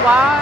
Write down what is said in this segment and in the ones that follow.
soir.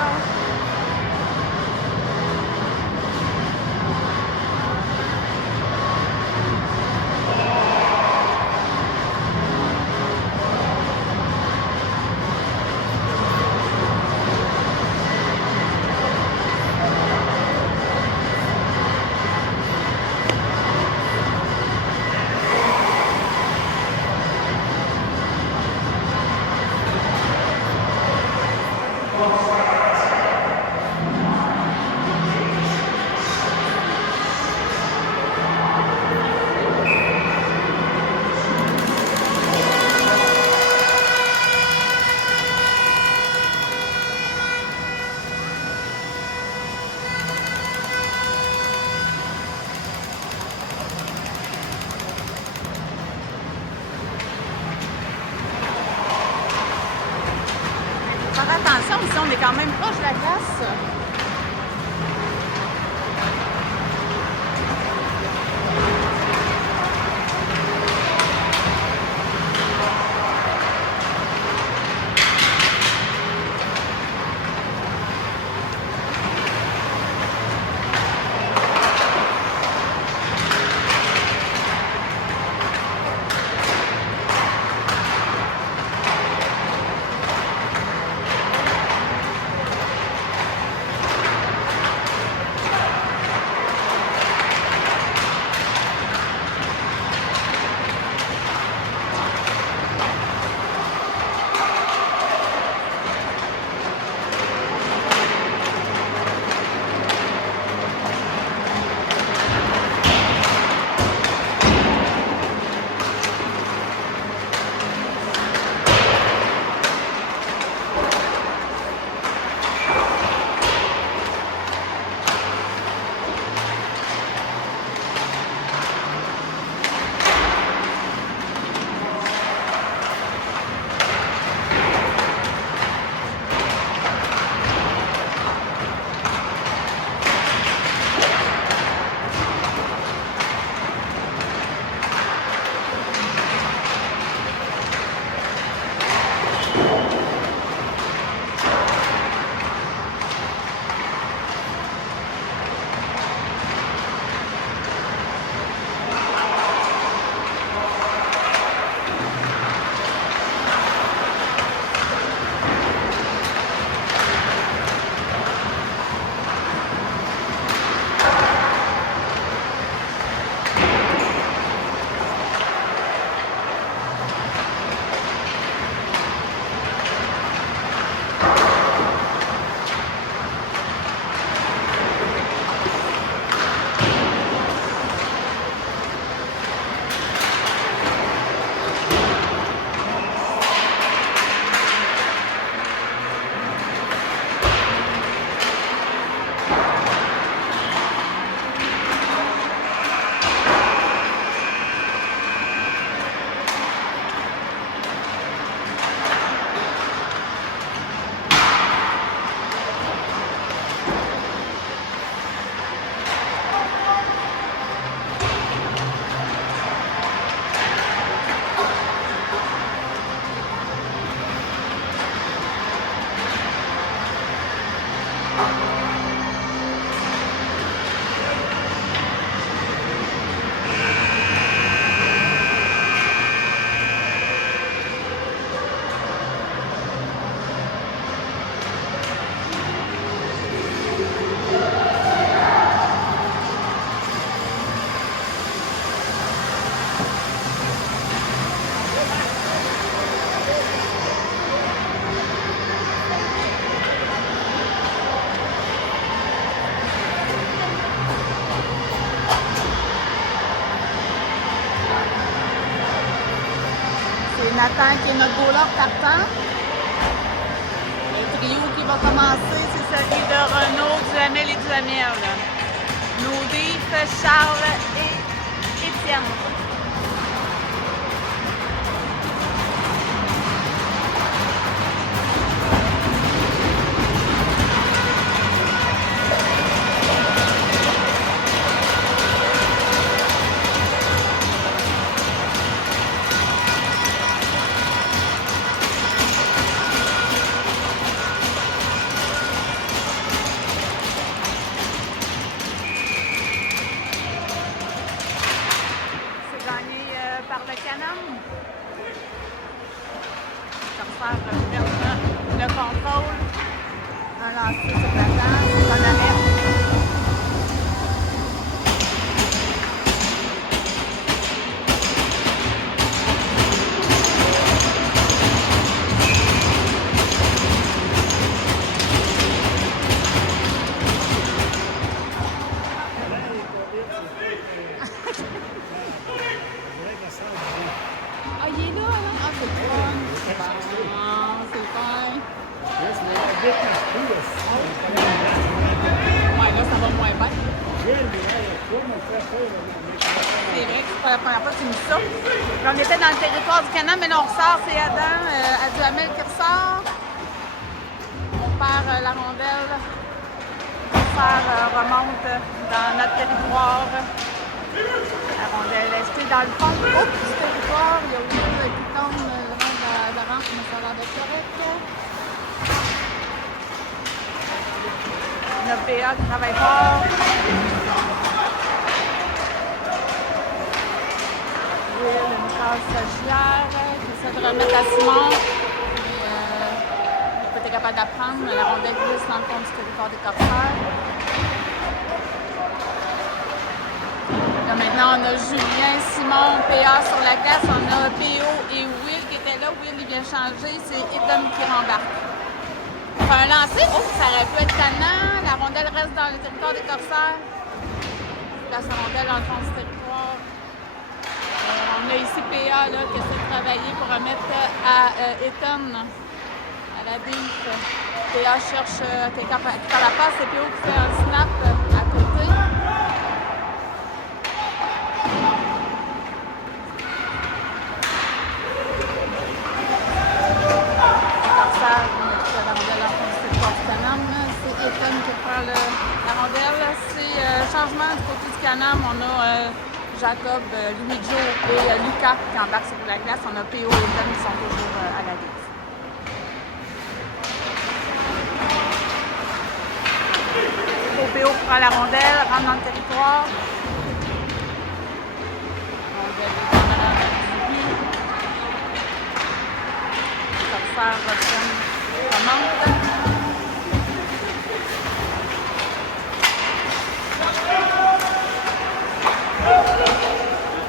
Faire attention ici, on est quand même proche de la glace. Nathan qui est notre goaler partant. Le trio qui va commencer, c'est celui de Renaud, Duhamel et Duhamel. Nos Dave, Charles et Étienne. C'est vrai que c'est pas la première fois que tu me dis ça. On était dans le territoire du Canam, mais là on ressort, c'est Adam, à Duhamel qui ressort. On perd la rondelle. Curseur remonte dans notre territoire. La rondelle est jetée dans le fond du territoire. Il y a Will qui tombe le long de la rampe, mais ça a l'air d'être correct. Notre PA qui travaille fort. Will, une passe stagiaire qui essaie de remettre à Simon. Il n'a pas été capable d'apprendre. La rondelle glisse dans le fond du territoire des Corsaires. Là, maintenant, on a Julien, Simon, PA sur la glace. On a PO et Will qui étaient là. Will, il vient changer. C'est Eden qui rembarque. Pour un lancer, ça aurait pu être tannant. La rondelle reste dans le territoire des Corsaires. Place la rondelle dans le fond du territoire. On a ici PA là, qui essaie de travailler pour remettre à Ethan à la bif. PA cherche quelqu'un qui fait la passe. C'est PO qui fait un snap à côté. C'est Ethan qui prend la rondelle. C'est changement du côté du Canam. On a Jacob, Louis-Jo et Lucas qui embarquent sur la glace. On a PO et Ethan qui sont toujours à la bise. PO prend la rondelle, rentre dans le territoire. Rondelle est dans la remonte.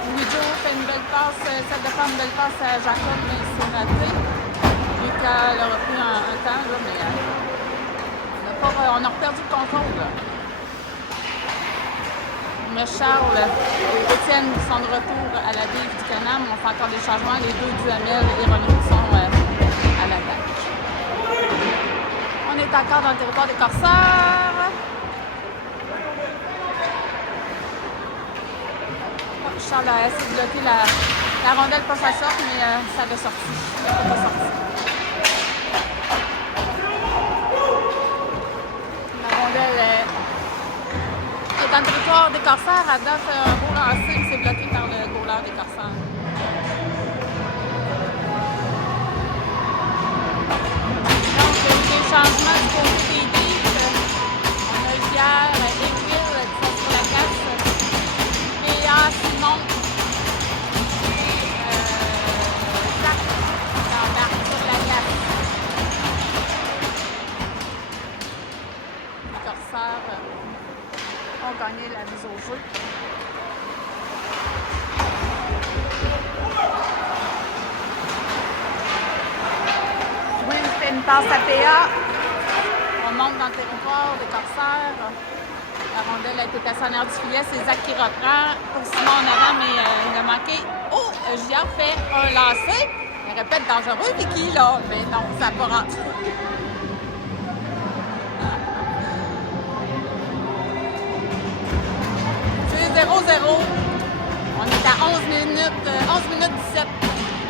Louis-Jo fait une belle passe, essaie de faire une belle passe à Jacob, mais c'est raté. Lucas a repris un temps, là, mais on a perdu le contrôle. Là. Mais Charles et Étienne qui sont de retour à la bille du Canam. On fait encore des changements. Les deux Duhamel et Renaud qui sont à l'attaque. On est encore dans le territoire des Corsaires. Charles a essayé de bloquer la rondelle pour sa sorte, mais ça l'a sorti. Ça n'a pas sorti. La rondelle est dans le territoire des Corsaires. Adam fait un beau lancer, mais c'est bloqué par le goaler des Corsaires. Donc, des changements du côté des Leafs. On a Pierre et Will qui sont sur la glace. Léa, Simon et Zach qui embarquent sur la glace. Les Corsaires ont gagné la mise au jeu. Will fait une passe à PA. On monte dans le territoire des Corsaires. La rondelle a été placée en arrière du filet. C'est Zach qui reprend. Pour Simon en avant, mais il a manqué. Oh! Gia fait un lancer. Il aurait pu être dangereux, Vicky, là. Mais non, ça n'a pas rentré. C'est 0-0. On est à 11 minutes 17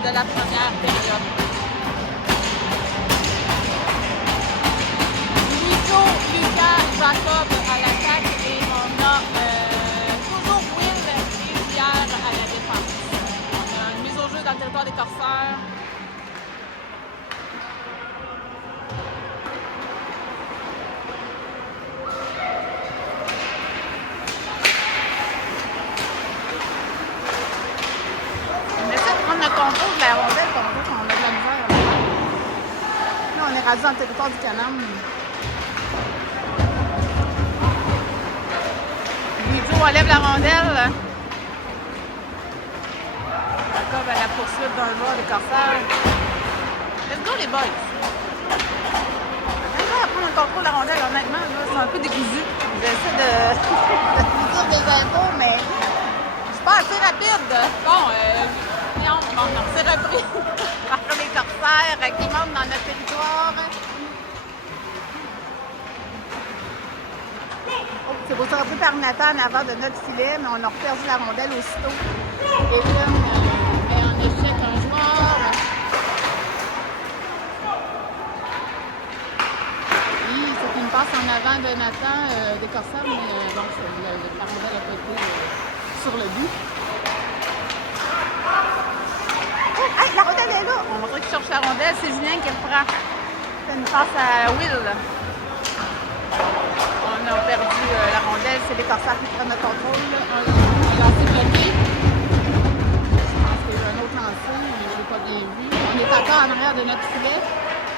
de la première période. Louis-Jo, Lucas, Jacob à l'attaque et on a toujours Will et Pierre à la défense. On a une mise au jeu dans le territoire des Corsaires. On essaie de prendre le contrôle de la rondelle pour voir qu'on a de la misère. Là, on est rendu dans le territoire du Canam. Louis-Jo enlève la rondelle. Jacob à la poursuite d'un joueur des Corsaires. Let's go les boys! Même pas à prendre le contrôle de la rondelle, honnêtement, c'est un peu décousu. J'essaie de dire des infos, mais je suis pas assez rapide. Bon, non, c'est repris par les Corsaires qui montent dans notre territoire. C'est beau sorti par Nathan en avant de notre filet, mais on a perdu la rondelle aussitôt. Et comme met en échec un joueur. C'est une passe en avant de Nathan des Corsaires, mais donc la rondelle a pas été sur le but. Oh, hey, la rondelle est là! On dirait qu'il cherche la rondelle, c'est Julien qui reprend. C'est une passe à Will. On a perdu la rondelle, c'est les Corsaires qui prennent le contrôle. Un lancé bloqué. Je pense qu'il y a eu un autre lancé, mais je ne l'ai pas bien vu. On est encore en arrière de notre filet.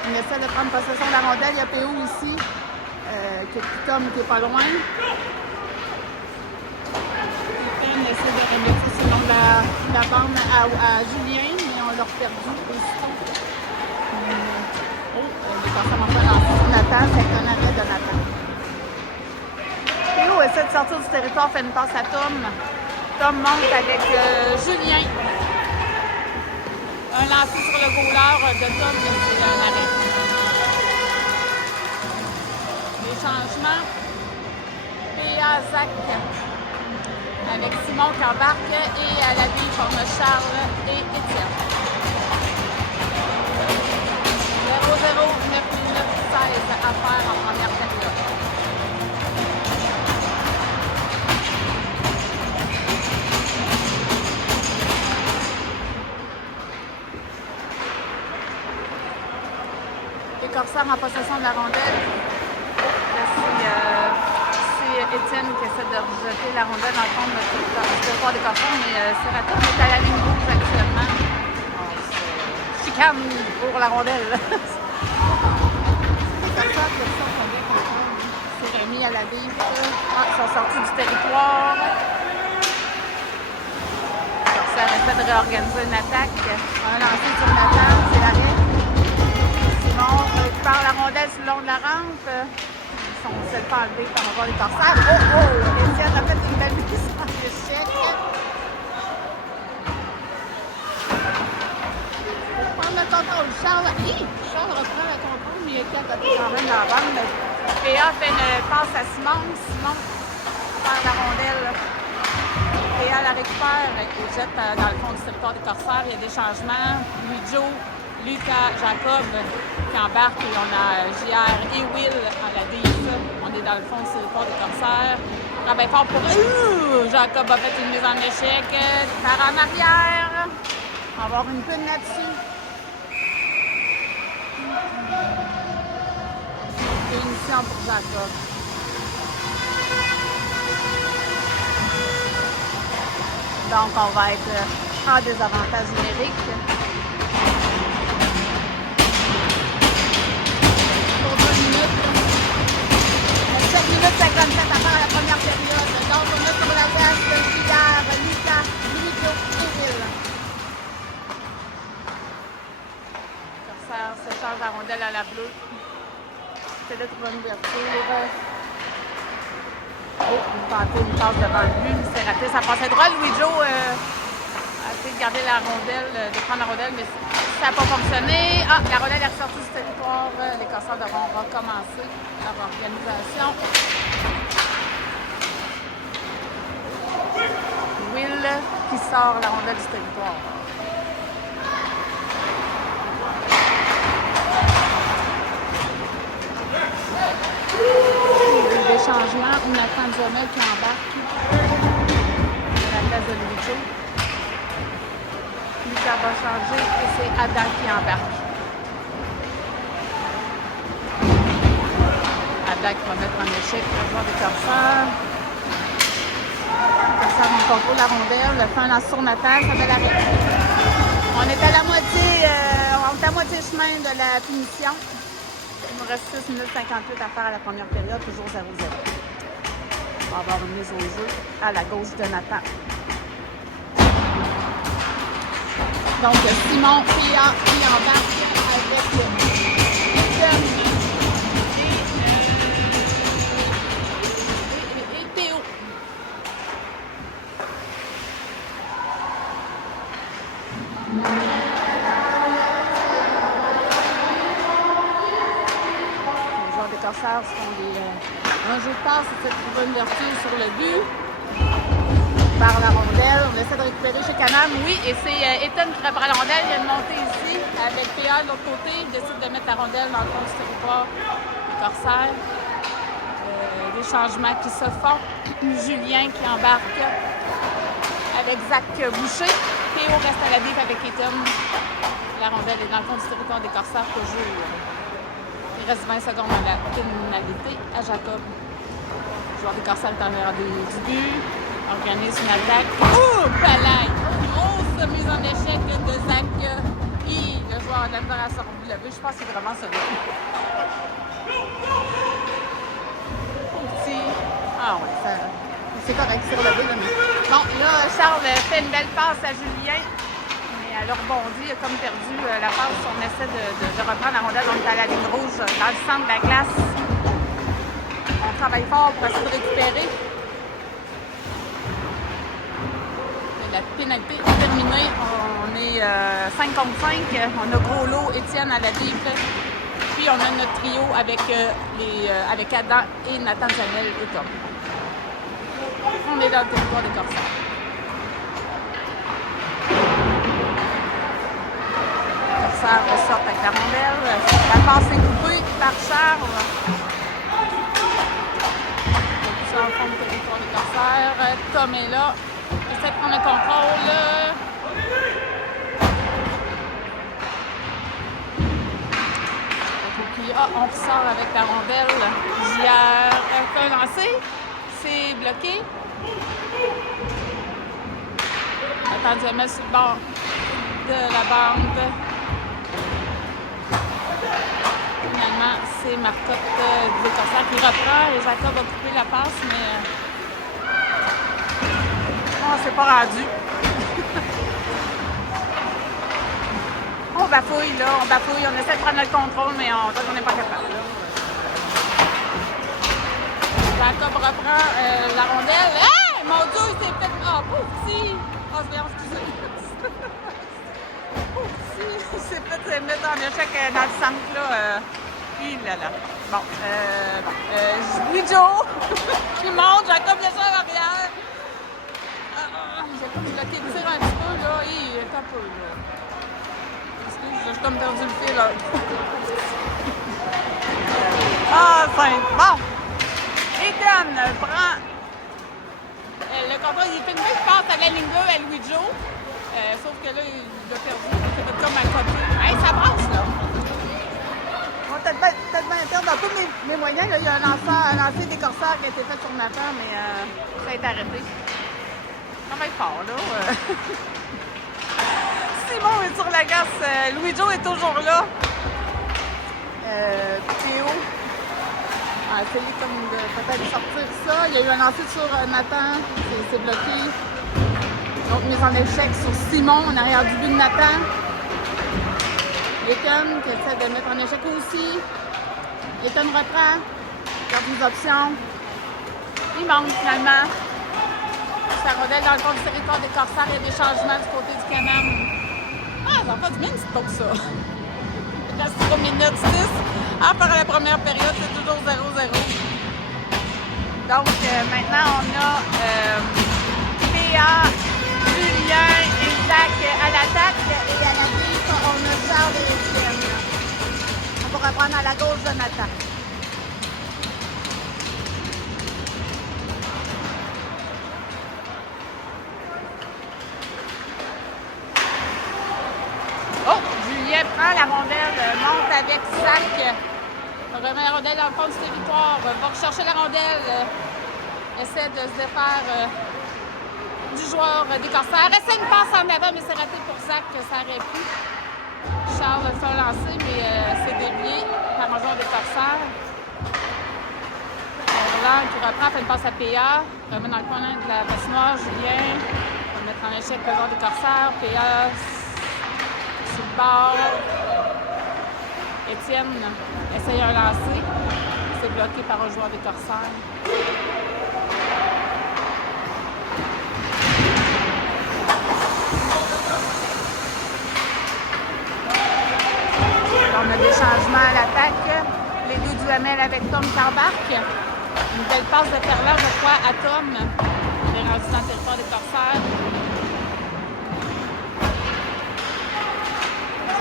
On essaie de prendre possession de la rondelle. Il y a PO ici, qui est Tom qui n'est pas loin. Tom essaie de remettre selon la bande à Julien, mais on l'a perdu aussitôt. Les Corsaires m'ont pas lancé sur Nathan, c'est un arrêt de Nathan. Théo essaie de sortir du territoire, fait une passe à Tom. Tom monte avec Julien. Un lancé sur le goaler de Tom, c'est un arrêt. Les changements. P.A. Zach avec Simon qui embarque et à la vie forme Charles et Étienne. 0-0, 9 minutes 16 à faire en première période. Les Corsaires en possession de la rondelle. C'est Étienne qui essaie de rejeter la rondelle dans le fond de territoire des Corsaires, mais c'est raté. On est à la ligne rouge actuellement. Chicane pour la rondelle. Les Corsaires qui sont tombés comme ça. C'est remis à la bise. Ils sont sortis du territoire. Les Corsaires essaient de réorganiser une attaque. Un lancé sur Nathan, c'est l'arrêt. Simon récupère la rondelle sur le long de la rampe. Ils sont seulement pas enlevés par rapport les Corsaires. Oh! Étienne a fait une belle mise en échec. Pour prendre le contrôle, Charles reprend le contrôle, mais il était à côté quand même dans la bande. P.A. fait une passe à Simon. Simon perd la rondelle. P.A. la récupère et jette dans le fond du territoire des Corsaires. Il y a des changements. Joe, Lucas, Jacob qui embarquent et on a JR et Will à la DIF. On est dans le fond du territoire des Corsaires. Travaille fort pour eux. Jacob a fait une mise en échec. Par en arrière. On va avoir une pune là-dessus. Punition pour Jacob. Donc, on va être en désavantage numérique. Pour 2 minutes. 7 minutes 57 à faire la première période. Donc, on est sur la glace de Gillard, Lucas, Louis-Jo et Will. Corsaire se change la rondelle à la bleue. C'est de trouver une ouverture. Oh, une passe devant le but, c'est raté. Ça passait droit. Louis-Jo a essayé de garder la rondelle, de prendre la rondelle, mais ça n'a pas fonctionné. Ah, la rondelle est ressortie du territoire. Les Corsaires devront recommencer leur organisation. Will qui sort la rondelle du territoire. Des changements, Nathan Jamel qui embarque à la place de Louis-Jo. Lucas va changer et c'est Adam qui embarque. Adam qui va mettre en échec le joueur des Corsaires. Les Corsaires ont contrôle la rondelle, le fin lance sur Nathan, ça met l'arrêt. On est à la moitié chemin de la punition. Il nous reste 6 minutes 58 à faire à la première période, toujours 0-0. On va avoir une mise au jeu à la gauche de Nathan. Donc, Simon P.A. qui embarque avec et P.O. Les joueurs des Corsaires sont des Un jeu de passe, c'est trouver une ouverture sur le but. Par la rondelle, on essaie de récupérer chez Canam, oui, et c'est Ethan qui reprend la rondelle, il vient de monter ici, avec PA de l'autre côté, il décide de mettre la rondelle dans le fond du territoire des Corsaires. Des changements qui se font. Julien qui embarque avec Zach Boucher. Théo reste à la bif avec Ethan. La rondelle est dans le fond du territoire des Corsaires toujours. Il reste 20 secondes à la pénalité à Jacob. Le joueur des Corsaires est en arrière du but. Organise une attaque. Oh, balaye! Grosse mise en échec de Zach. Le joueur de la misère à se relever. Je pense qu'il est vraiment sauvé. Ah ouais, c'est correct, c'est relevé. Bon, là, Charles fait une belle passe à Julien. Mais elle a rebondi, elle a comme perdu la passe. On essaie de reprendre la rondelle. On est à la ligne rouge dans le centre de la glace. On travaille fort pour essayer de récupérer. La pénalité est terminée. On est 5 contre 5. On a Gros-Lot, Étienne à la bif. Puis on a notre trio avec Adam et Nathan Janel et Tom. On est dans le territoire des Corsaires. Les Corsaires ressortent avec la rondelle. La passe est coupée par Charles. Tout ça en fond du territoire des Corsaires. Tom est là. Il essaie de prendre le contrôle. On ressort avec la rondelle. JR fait un lancer. C'est bloqué. Attends, Jamel sur le bord de la bande. Finalement, c'est Marcotte des Corsaires qui reprend et Jacob va couper la passe, mais on s'est pas rendu. On bafouille, là, on bafouille, on essaie de prendre le contrôle, mais on n'est pas capable. Là. Jacob reprend la rondelle. Hey! Mon Dieu, il s'est fait... Ah, pauvre petit! Oh, excusez. Pauvre petit, il s'est fait mettre en échec dans le centre, là. Là. Bon, Louis Joe qui monte, Jacob vient sur l'arrière. Jacob, il a été tiré un petit peu, là. Il est un peu, là. J'ai comme perdu le fil, là. Ah, bon. Ethan prend le contrôle. Il fait une belle passe à la ligne bleue à Louis Joe. Sauf que là, il a perdu. Il fait comme à côté. Hey, ça brasse, là. On va peut-être bien perdre un peu mes moyens. Là. Il y a un lancer des Corsaires qui a été fait sur Nathan, mais ça a été arrêté. Ça va être fort, là. Simon est sur la glace. Louis Joe est toujours là. Théo a essayé comme de peut-être sortir ça. Il y a eu un lancer sur Nathan. C'est bloqué. Donc, mise en échec sur Simon en arrière du but de Nathan. Ethan qui essaie de mettre en échec aussi. Ethan reprend. Garde des options. Il manque finalement. Ça rondelle dans le fond du territoire des Corsaires. Il y a des changements du côté du Canam. Ah, ça va pas du bien une petite pause, ça. Il reste 3 minutes 6. À part la première période, c'est toujours 0-0. Donc, maintenant, on a Péa, Julien et Zach à l'attaque. Et à la brise, on a Charles et Étienne. On va reprendre à la gauche de Nathan. Oh! Julien prend la rondelle, monte avec Zach. Remet la rondelle dans le fond du territoire, va rechercher la rondelle, essaie de se défaire du joueur des Corsaires. Essaie une passe en avant, mais c'est raté pour Zach, ça aurait pu. Charles fait un lancer, mais c'est dévié par un joueur des Corsaires. Roland qui reprend, fait une passe à PA, remet dans le coin de la patinoire. Julien va mettre en échec le joueur des Corsaires. PA sur le bord. Étienne essaye un lancer. C'est bloqué par un joueur des Corsaires. On a des changements à l'attaque. Les deux Duhamel avec Tom qui embarque. Une belle passe de Perla, je crois, à Tom. Il est rendu dans le territoire des corsaires.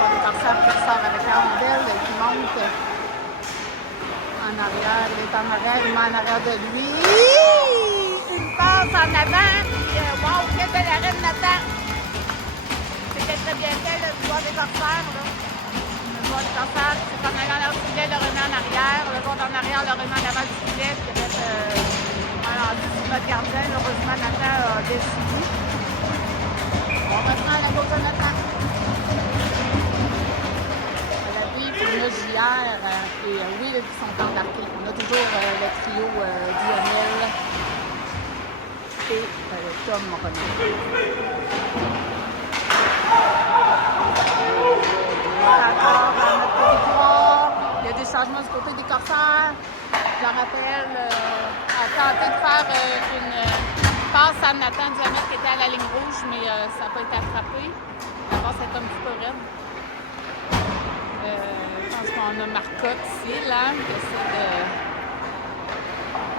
Les corsaires qui ressortent avec la rondelle, qui monte en arrière. Il est en arrière, il met en arrière de lui. Une passe en avant. Puis, wow, quel bel arrêt de Nathan. C'était très bien fait, le joueur des corsaires. Là. Le joueur des corsaires, c'est en arrière du filet, le remet en arrière. Le joueur en arrière, le remet en avant du filet. Puis, il reste sur notre gardien. Heureusement, Nathan a décidé. On reprend à la gauche de Nathan. Hier et Will qui sont embarqués. On a toujours le trio Lionel et Tom René. Encore dans notre territoire. Il y a des changements du côté des corsaires. Je le rappelle, a tenté de faire une passe à Nathan Diamètre qui était à la ligne rouge, mais ça n'a pas été attrapé. La passe est un petit peu raide. Je pense qu'on a Marcotte ici, là, qui essaie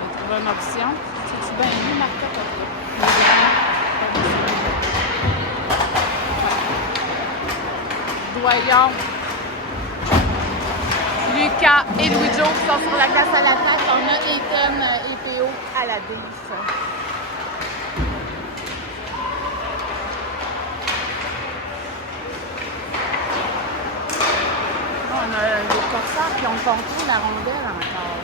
de trouver une option. C'est-tu bien vu, Marcotte? Doyon, Lucas et Louis-Jo qui sont sur la glace à l'attaque. On a Ethan et P.O. à la douce. On a les corsaires qui ont contrôlé la rondelle encore.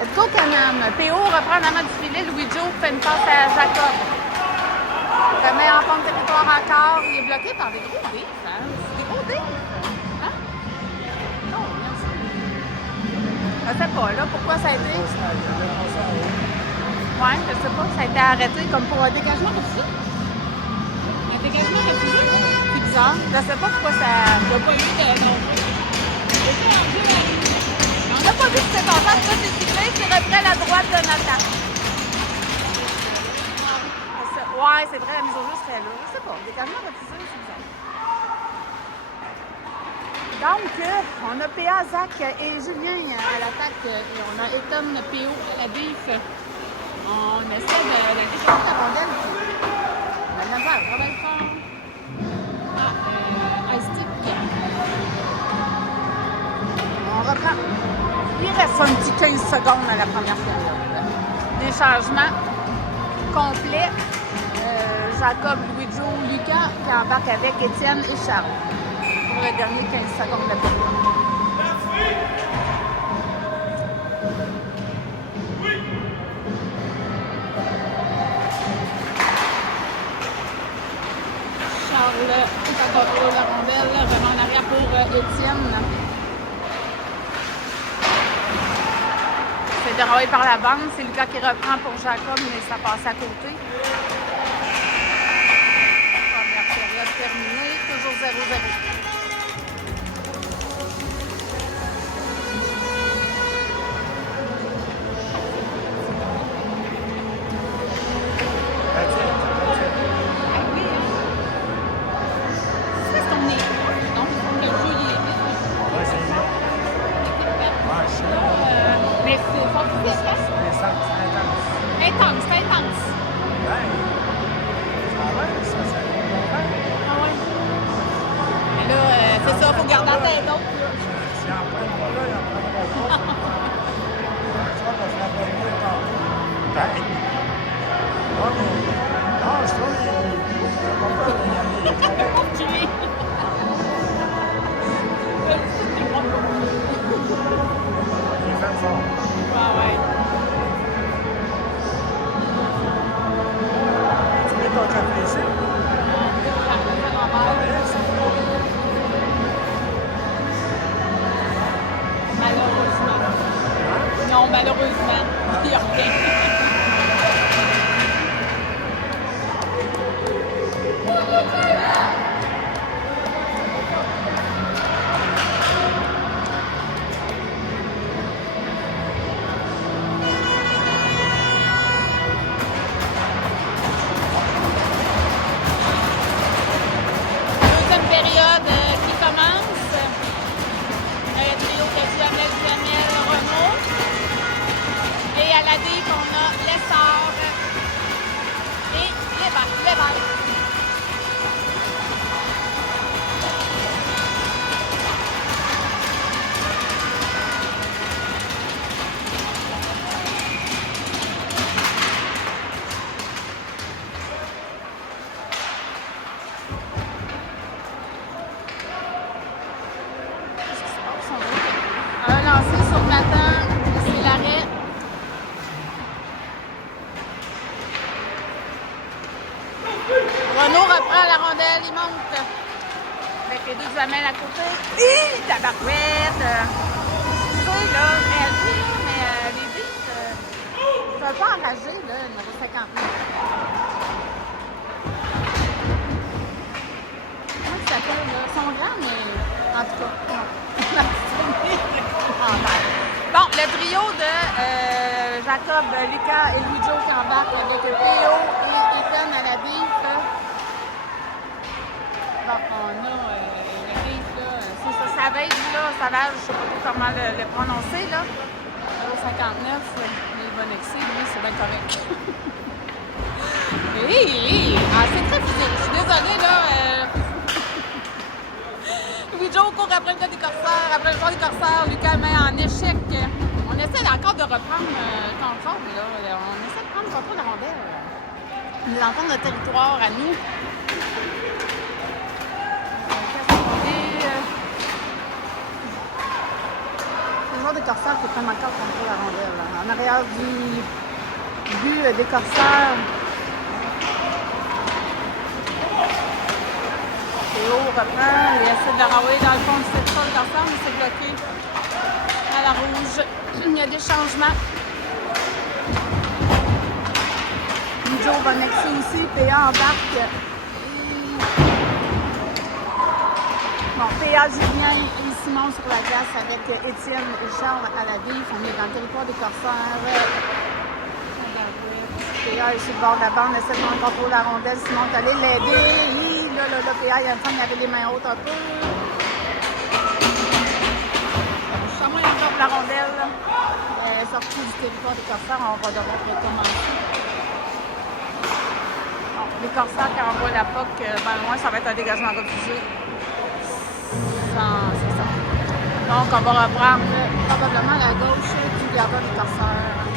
Let's go, Canam. P.O. reprend en avant du filet. Louis-Jo fait une passe à Jacob. Remet en fond de territoire encore. Il est bloqué par des gros bifs. Hein? Des gros bifs. Hein? Non, merci. Je sais pas, là, pourquoi ça a été. Ouais, je sais pas. Ça a été arrêté comme pour un dégagement refusé. Un dégagement refusé. C'est bizarre. Je sais pas pourquoi ça. Il n'y a pas eu de. Non. On n'a pas vu ce que c'est passé. Ça, c'est ciblé. C'est repris à la droite de Nathan. Ouais, c'est vrai, la mise au jeu serait là. Je sais pas. Dégagement refusé, c'est bizarre. Donc, on a P.A., Zach et Julien à l'attaque. Et on a Ethan, P.O. à la bif. On essaie de décrocher la rondelle. On a la balle, travaille fort. Ice-Stick. On reprend. Il reste un petit 15 secondes à la première période. Des changements complets. Jacob, Louis-Jo, Lucas qui embarque avec Étienne et Charles pour le dernier 15 secondes de la période. Charles est à contrôle de la rondelle, vraiment en arrière pour Étienne. C'est déroulé par la bande, c'est Lucas qui reprend pour Jacob, mais ça passe à côté. Terminé, toujours 0-0. Est-ce qu'on est non, le jeu il est vite. Ouais, c'est vite. Mais c'est pas tout efficace. C'est intense. C'est intense. C'est ça, il faut garder la tête haute. Si on prend pas là, il en prendra pas. Ça, on fera pas mieux tantôt. Non, je trouve qu'il n'a pas peur d'y aller. Ok. Il est fait fort. Ah ouais. Tu mets ton café ici? Non, malheureusement, il n'y a rien. Deuxième période qui commence. Le trio de Lionel Samuel. Isabelle à côté. Hi! Tabarouette! Tu sais, là, elle dit, là, mais les billes, tu vas pas enrager, là, numéro 59. Comment ça s'appelle, là? Ils sont grands, mais en tout cas, non. Bon, le trio de Jacob, Lucas et Louis-Jo qui embarquent avec P.O. et Ethan à la bif. Bon, on a le bif, là, c'est ça, Savage, là, Savage, je sais pas trop comment le prononcer, là. Numéro 59, il va nexer, lui, c'est bien correct. C'est très physique. Je suis désolée, là. Louis-Jo court après le gars des corsaires, après le joueur des corsaires, Lucas met en échec. On essaie encore de reprendre le contrôle, là. On essaie de prendre le contrôle de la rondelle. Nous entendre notre territoire à nous. Le joueur des corsaires qui prend encore le contrôle de la rondelle. Là. En arrière du but des corsaires. Théo reprend, il essaie de le renvoyer dans le fond du secteur de corsaire, mais c'est bloqué à la rouge. Il y a des changements. Joe va nexer aussi, PA embarque. Bon, PA, Julien et Simon sur la glace avec Étienne et Charles à la bif. On est dans le territoire des corsaires. PA est sur le bord de la bande, essaie de prendre le contrôle de la rondelle. Simon est allé l'aider. Là, PA, il y a une femme qui avait les mains hautes un peu. Chamois, il drop la rondelle. Elle est sortie du territoire des corsaires. On va devoir recommencer. Bon, les corsaires qui envoient la POC, ben loin, ça va être un dégagement refusé. C'est ça. Donc, on va reprendre probablement la gauche du gardien des corsaires.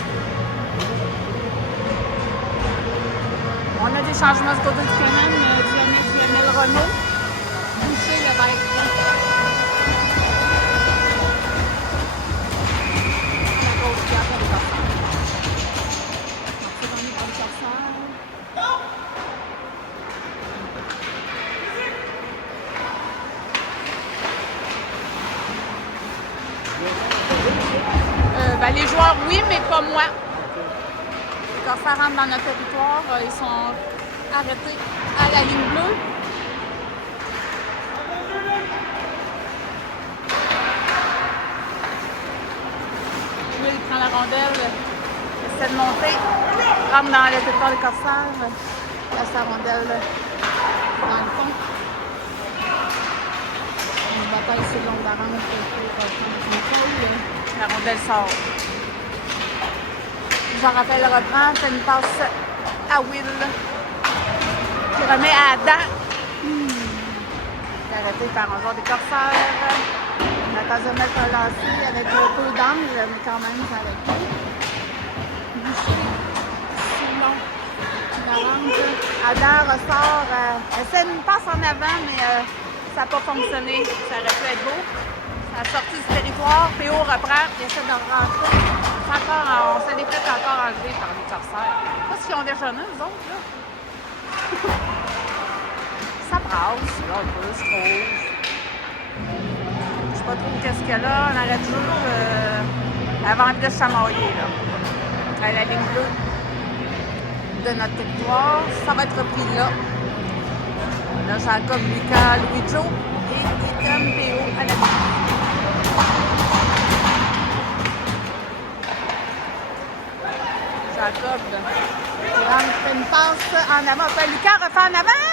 On a des changements du côté du Canon. Lionel Renault. Boucher, le va être prêt. La gauche du gardien des corsaires. Donc, c'est donné pour les corsaires. Les joueurs, oui, mais pas moi. Les corsaires rentrent dans notre territoire. Ils sont arrêtés à la ligne bleue. Lui, il prend la rondelle, essaie de monter, rentre dans le territoire des corsaires, laisse la rondelle dans le fond. Une bataille sur le long de la rampe pour prendre le contrôle. La rondelle sort. Jean-Raphaël reprend, fait une passe à Will, qui remet à Adam. Il est arrêté par un joueur des corsaires. Nathan Zemel a lancé avec un peu d'angle, mais quand même, ça arrête pas. Boucher, Simon, qui la rentre. Adam ressort, essaie une passe en avant, mais ça n'a pas fonctionné. Ça aurait pu être beau. À la sortie du territoire, PO reprend, il essaie de rentrer. On se les fait encore enlever par les corsaires. Je sais pas s'ils ont déjeuné, eux autres, là. Ça brasse, là, un peu, je trouve. Je sais pas trop qu'est-ce qu'il y a là. On arrête de jouer avant de chamailler, là. À la ligne bleue de notre territoire. Ça va être repris là. Là, Jacob, Lucas, Louis-Jo et Ethan, PO à la ligne. Jacob, fait une passe en avant. Enfin, Lucas refait en avant.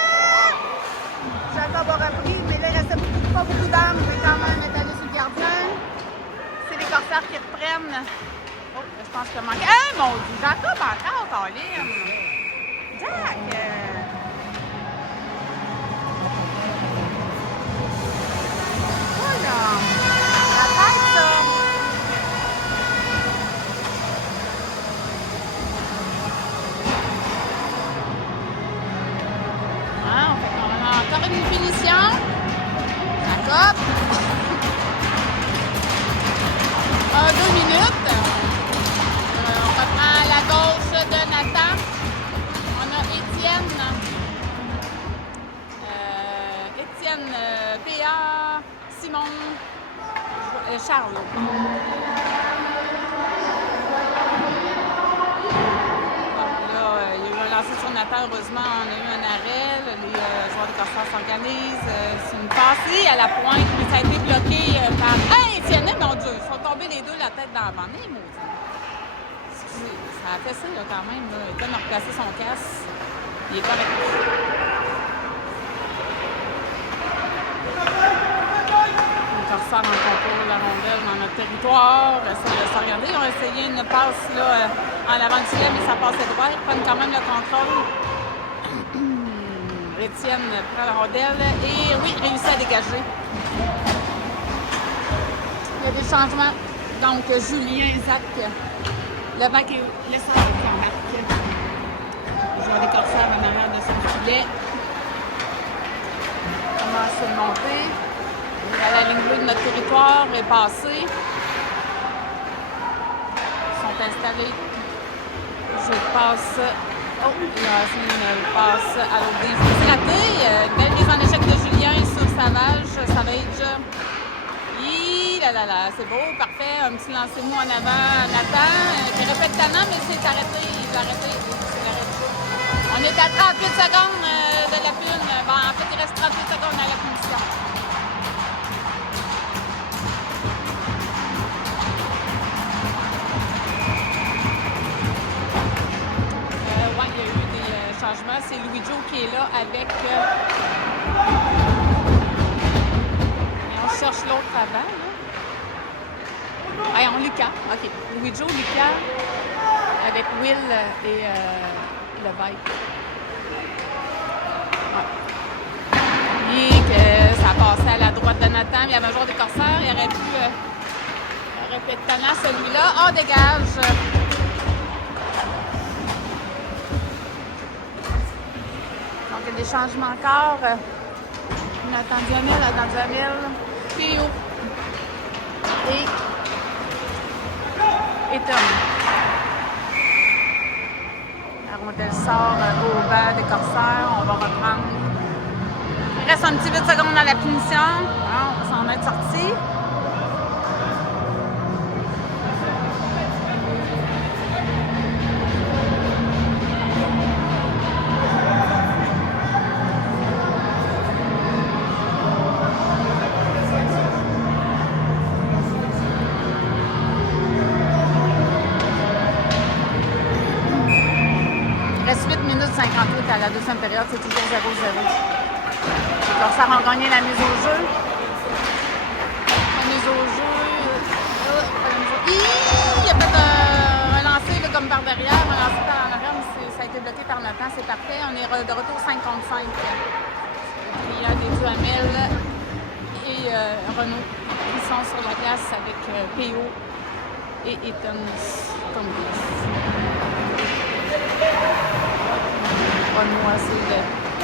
Jacob a repris, mais là, il restait pas beaucoup d'armes. Mais quand même, est allé sur le gardien. C'est les corsaires qui reprennent. Oh, je pense que manque. Ah, mon Dieu, Jacob encore, Colin. Jack. Voilà. La tête, ça. Encore une finition. Jacob. 2 minutes. On reprend à la gauche de Nathan. On a Étienne. Étienne, PA. Simon. Charles. Il y a eu un lancer sur Nathan, heureusement, on a eu un arrêt. Les joueurs de Corsair s'organisent. C'est une passée à la pointe, mais ça a été bloqué par. Hey, Étienne, mon Dieu! Ils sont tombés les deux la tête dans la bande. Excusez, ça a fait ça là, quand même. Là. Étienne a replacé son casque. Il est correct. Corsair en contrôle la rondelle dans notre territoire, essaie de s'orienter. Ils ont essayé une passe là, en avant du filet, mais ça passait droit. Ils prennent quand même le contrôle. Étienne prend la rondelle et oui, réussit à dégager. Il y a des changements. Donc, Julien, Zach, Levac et Lessard qui embarquent. Le joueur des Corsaires en arrière de son filet. Commence à monter. À la ligne bleue de notre territoire est passée. Ils sont installés. Je passe. Oh, c'est une passe à l'autre des. C'est raté. Belle mise en échec de Julien sur Savage. Savage. Là, c'est beau, parfait. Un petit lancer mou en avant. Nathan, qui répète talent, mais c'est arrêté. Il va arrêter. On est à 38 secondes de la pune. Bon, en fait, il reste 38 secondes à la punition. Il y a eu des changements. C'est Louis Joe qui est là avec. Et on cherche l'autre avant. Là. On Lucas. OK. Louis Joe, Lucas avec Will et Levac. Ouais. Et que ça passait à la droite de Nathan. Il y avait un joueur des Corsaires. Il aurait pu répéter talent celui-là. Oh, dégage! Donc, il y a des changements encore. Nathan Diamel, Pio et Tom. La rondelle sort au bas des Corsaires. On va reprendre. Il reste un petit 8 secondes dans la punition. On va s'en être sorti. À la deuxième période, c'est toujours 0-0. Les Corsaires ont gagné la mise au jeu. La mise au jeu. Il y a peut-être un lancer là, comme par derrière, un lancer par en arrière, mais ça a été bloqué par Nathan. C'est parfait. On est de retour 5 contre 5. Il y a des Duhamel et Renaud qui sont sur la glace avec P.O. et Ethan comme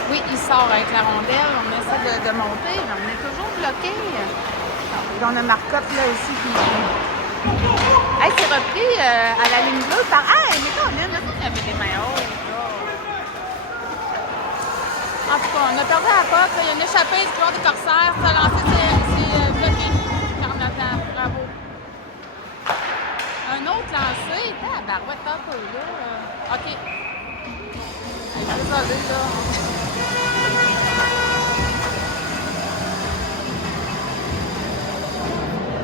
Oui, il sort avec la rondelle. On essaie de monter, mais on est toujours bloqué. On a Marcotte là aussi qui. Hey, c'est repris à la ligne bleue par. Hey, mais on a avait des mains hautes. En tout cas, on a perdu la POC. Il y a une échappée du joueur des Corsaires. Ça a lancé, c'est bloqué par Nathan. Bravo. Un autre lancé. Ah, barouette un peu là. OK. Désolé, là.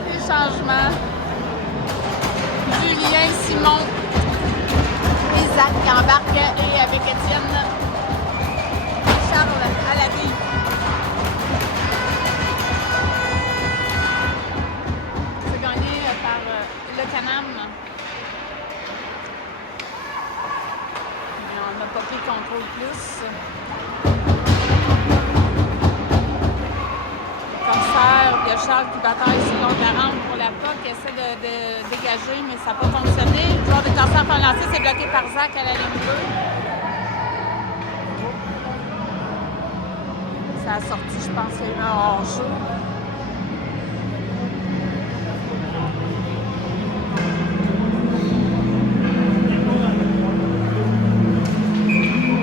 Les changements. Julien, Simon, Isaac qui embarque et avec Étienne et Charles à la vie. C'est gagné par le Canam. On n'a pas pris contrôle plus. Corsaire, il y a Charles qui bataille sur l'autre la rampe pour la POC, qui essaie de dégager, mais ça n'a pas fonctionné. Le joueur de Corsaire fait un lancer, c'est bloqué par Zach à la ligne bleue. Ça a sorti, je pense qu'il y a eu un hors-jeu.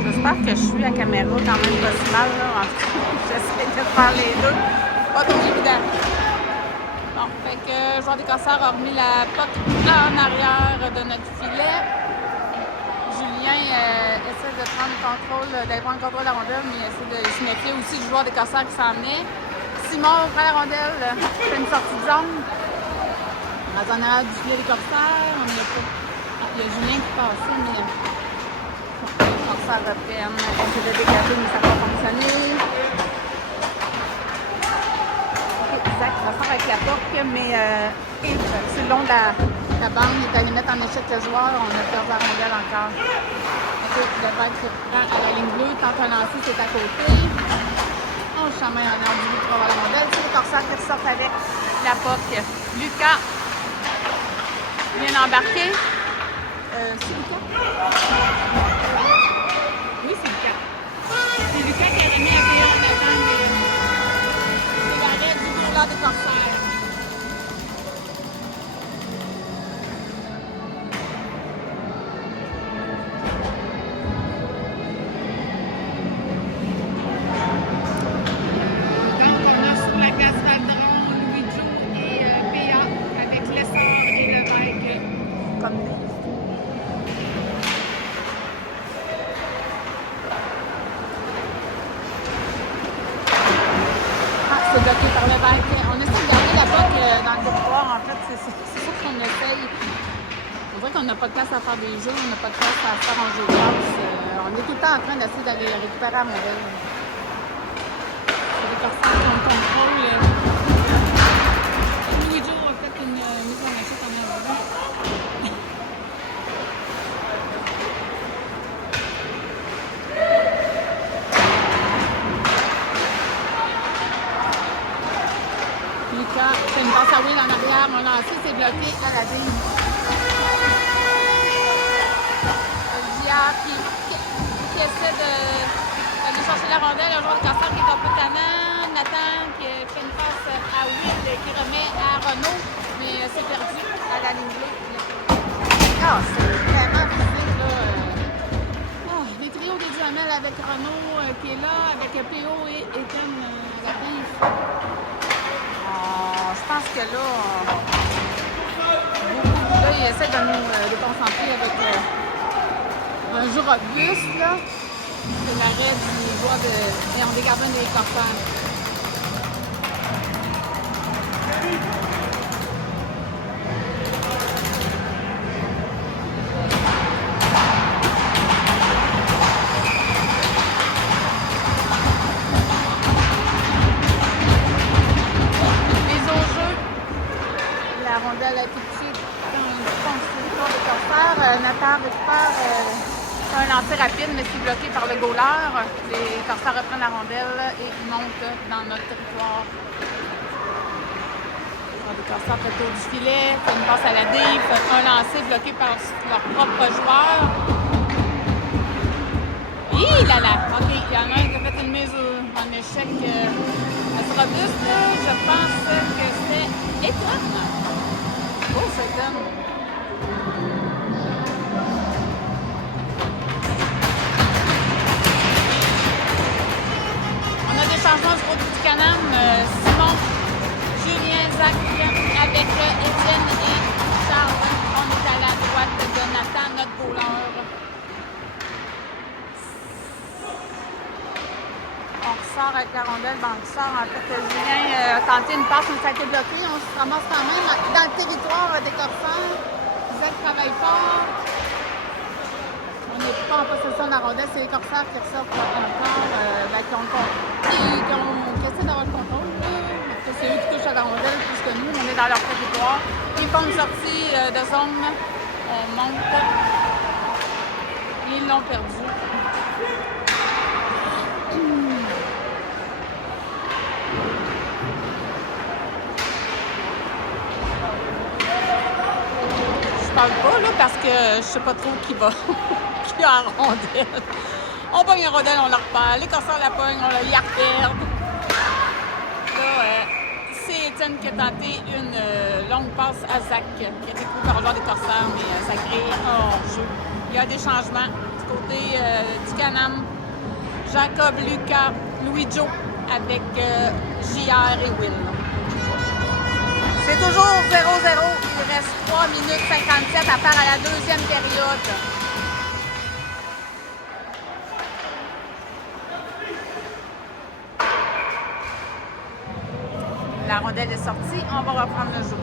J'espère que je suis à caméra quand même pas si mal, là. En tout cas, j'essaie de faire les deux. Pas trop évident. Fait que le joueur des Corsaires a remis la POC en arrière de notre filet. Julien essaie de prendre le contrôle, d'aller prendre le contrôle de la rondelle, mais il essaie de se méfier aussi du joueur des Corsaires qui s'en venait. Simon prend la rondelle, fait une sortie de zone. On est en arrière du filet des Corsaires. Il y a Julien qui passait, mais les Corsaires reprennent. On essaie de dégager, mais ça n'a pas fonctionné. Zach va faire avec la POC, mais c'est le long de la bande. Il est allé mettre en échec le joueur. On a perdu la rondelle encore. Le vague se prend à la ligne bleue. Tente un lancer, c'est à côté. On chemin en a du pour avoir la rondelle. C'est les Corsaires qui sortent avec la POC. Lucas vient d'embarquer. C'est Lucas? Oui, c'est Lucas. C'est Lucas qui a remis la PO en avant, mais c'est l'arrêt du gourlard des Corsaires. Donc, on a sur la glace Valdron, Louis-Jo et PA avec l'essor et le vague comme des. C'est bloqué par le vague. On essaie de garder la POC dans le territoire. En fait, c'est sûr qu'on essaye. On dirait qu'on n'a pas de place à faire des jeux, on n'a pas de place à faire un jeu de passe. On est tout le temps en train d'essayer d'aller récupérer à modèle. C'est des Corsaires qui ont le contrôle. Louis-Jo a fait une mise en échec en avant. Lucas fait une passe à Will en arrière. Mon lancer s'est bloqué à la ligne. Qui essaie d'aller chercher la rondelle. Un joueur de Corsaire qui est un peu tannant. Nathan qui fait une passe à Will qui remet à Renaud. Mais c'est perdu à la ligne bleue. Ah, c'est vraiment physique, là. Les trios des Duhamel avec Renaud qui est là, avec PO et Étienne à la bif. Je pense que là, il essaie de nous déconcentrer avec un jeu robuste, là. C'est l'arrêt du joueur de Léon Desgardins des Corsaires. La rondelle a été touchée dans le constructeur de Corsaires. Nathan récupère un lancer rapide, mais c'est bloqué par le goaler. Les Corsaires reprennent la rondelle et montent dans notre territoire. Les Corsaires fait le tour du filet, fait une passe à la div, un lancer bloqué par leur propre joueur. Hi là là! OK, il y en a un qui a fait une mise en échec assez robuste. Je pense que c'est Étienne. Oh, c'est Étienne. On a des changements du groupe du Canam. Simon, Julien, Zach avec Étienne et Charles. On est à la droite de Nathan, notre goaler. On ressort avec la rondelle dans le sort. En fait, Julien a tenté une passe, mais ça a été bloqué. On se ramasse quand même dans le territoire des Corsaires. Zach travaille fort. On n'est pas en possession de la rondelle. C'est les Corsaires qui ressortent encore. Qui essaient d'avoir le contrôle. C'est eux qui touchent à la rondelle plus que nous. On est dans leur territoire. Ils font une sortie de zone. On monte. Ils l'ont perdu. Je parle pas là parce que je sais pas trop qui va qui a la rondelle. On pogne la rondelle, on la repart. Les Corsaires la pognent, on la y reperde. Là, c'est Étienne qui a tenté une longue passe à Zach, qui a été coupé par le joueur des Corsaires, mais ça crée hors-jeu. Il y a des changements du côté du Canam. Jacob, Lucas, Louis-Jo avec JR et Will. C'est toujours 0-0. Il reste 3 minutes 57 à faire à la deuxième période. La rondelle est sortie. On va reprendre le jeu.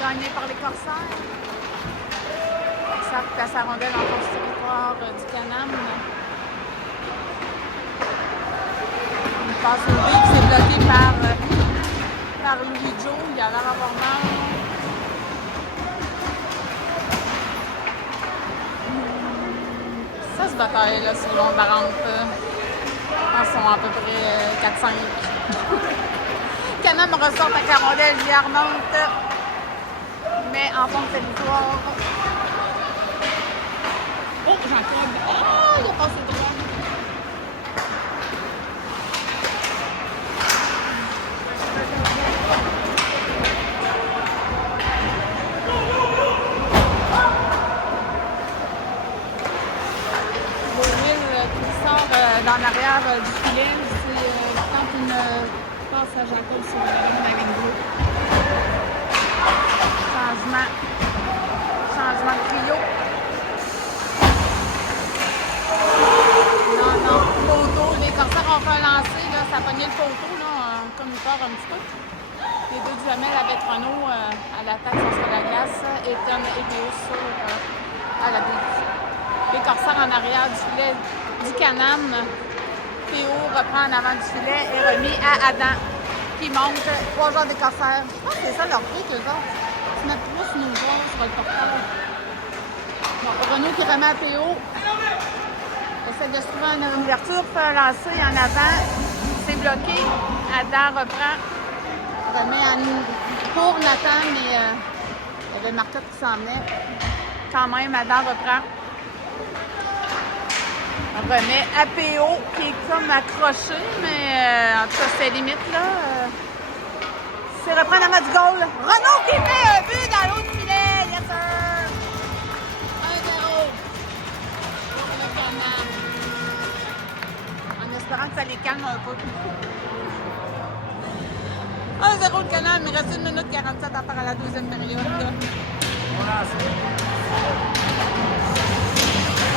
Gagné par les Corsaires. Ça place la rondelle encore sur le territoire du Canam. Une passe au but qui s'est bloqué par Louis Joe. Il a l'air d'avoir mal. Ça se bataille là sur le long de la rampe. Ils sont à peu près 4-5. Canam ressort avec la rondelle, j'y remonte. Mais en fond de territoire. Oh, Jean-Claude. Oh, il a passé droit. Beauville qui sort dans l'arrière du filet. Il tente une passe à Jacob sur la ligne bleue. Changement de trio. Non, poteau. Les Corsaires ont fait un lancer, là, ça a pogné le poteau, là, comme il part un petit peu. Les deux Duhamel avec Renaud à l'attaque sur la glace et Tom et Léo à la défense. Les Corsaires en arrière du filet du Canam. Théo reprend en avant du filet et remis à Adam qui monte. 3 joueurs des Corsaires. Je pense que c'est ça leur truc, eux autres. Se mettre trop sur nos joueurs sur le porteur. Bon, Renaud qui remet à Théo. Essaie de se trouver une ouverture, fait un lancer en avant. C'est bloqué. Adam reprend. Remet à nous pour Nathan, mais il y avait Marcotte qui s'en venait. Quand même, Adam reprend. On remet à PO qui est comme accroché, mais en tout cas, c'est limite là. C'est reprendre à du goal. Renaud qui met un but dans l'autre filet. Yes, sir. 1-0. Pour le Canam. En espérant que ça les calme un peu. 1-0 le Canam. Il reste 1 minute 47 à faire à la deuxième période.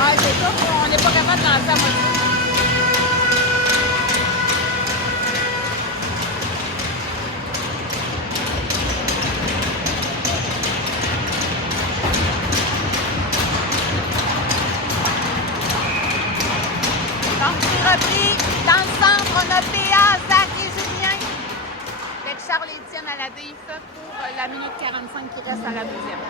Ouais, c'est ça. On n'est pas capable de lancer à moitié. Donc, c'est repris. Dans le centre, on a Théa, Zach et Julien. Avec Charles-Étienne à la DIF pour la minute 45 qui reste à la deuxième.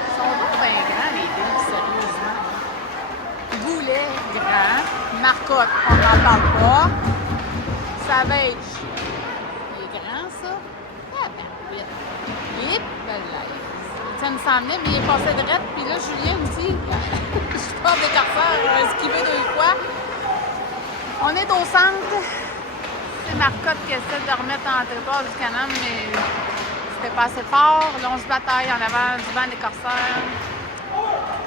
Ils sont donc bien grands, les deux, sérieusement. Goulet, grand. Marcotte, on n'en parle pas. Savage, il est grand, ça. Ah, ben, vite. Hip, Étienne s'en venait, mais il est passé de rette. Puis là, Julien aussi. Je parle des Corsaires, esquivé 2 fois. On est au centre. C'est Marcotte qui essaie de remettre en territoire du Canam, mais c'était pas assez fort. Là, on se bataille en avant du banc des Corsaires.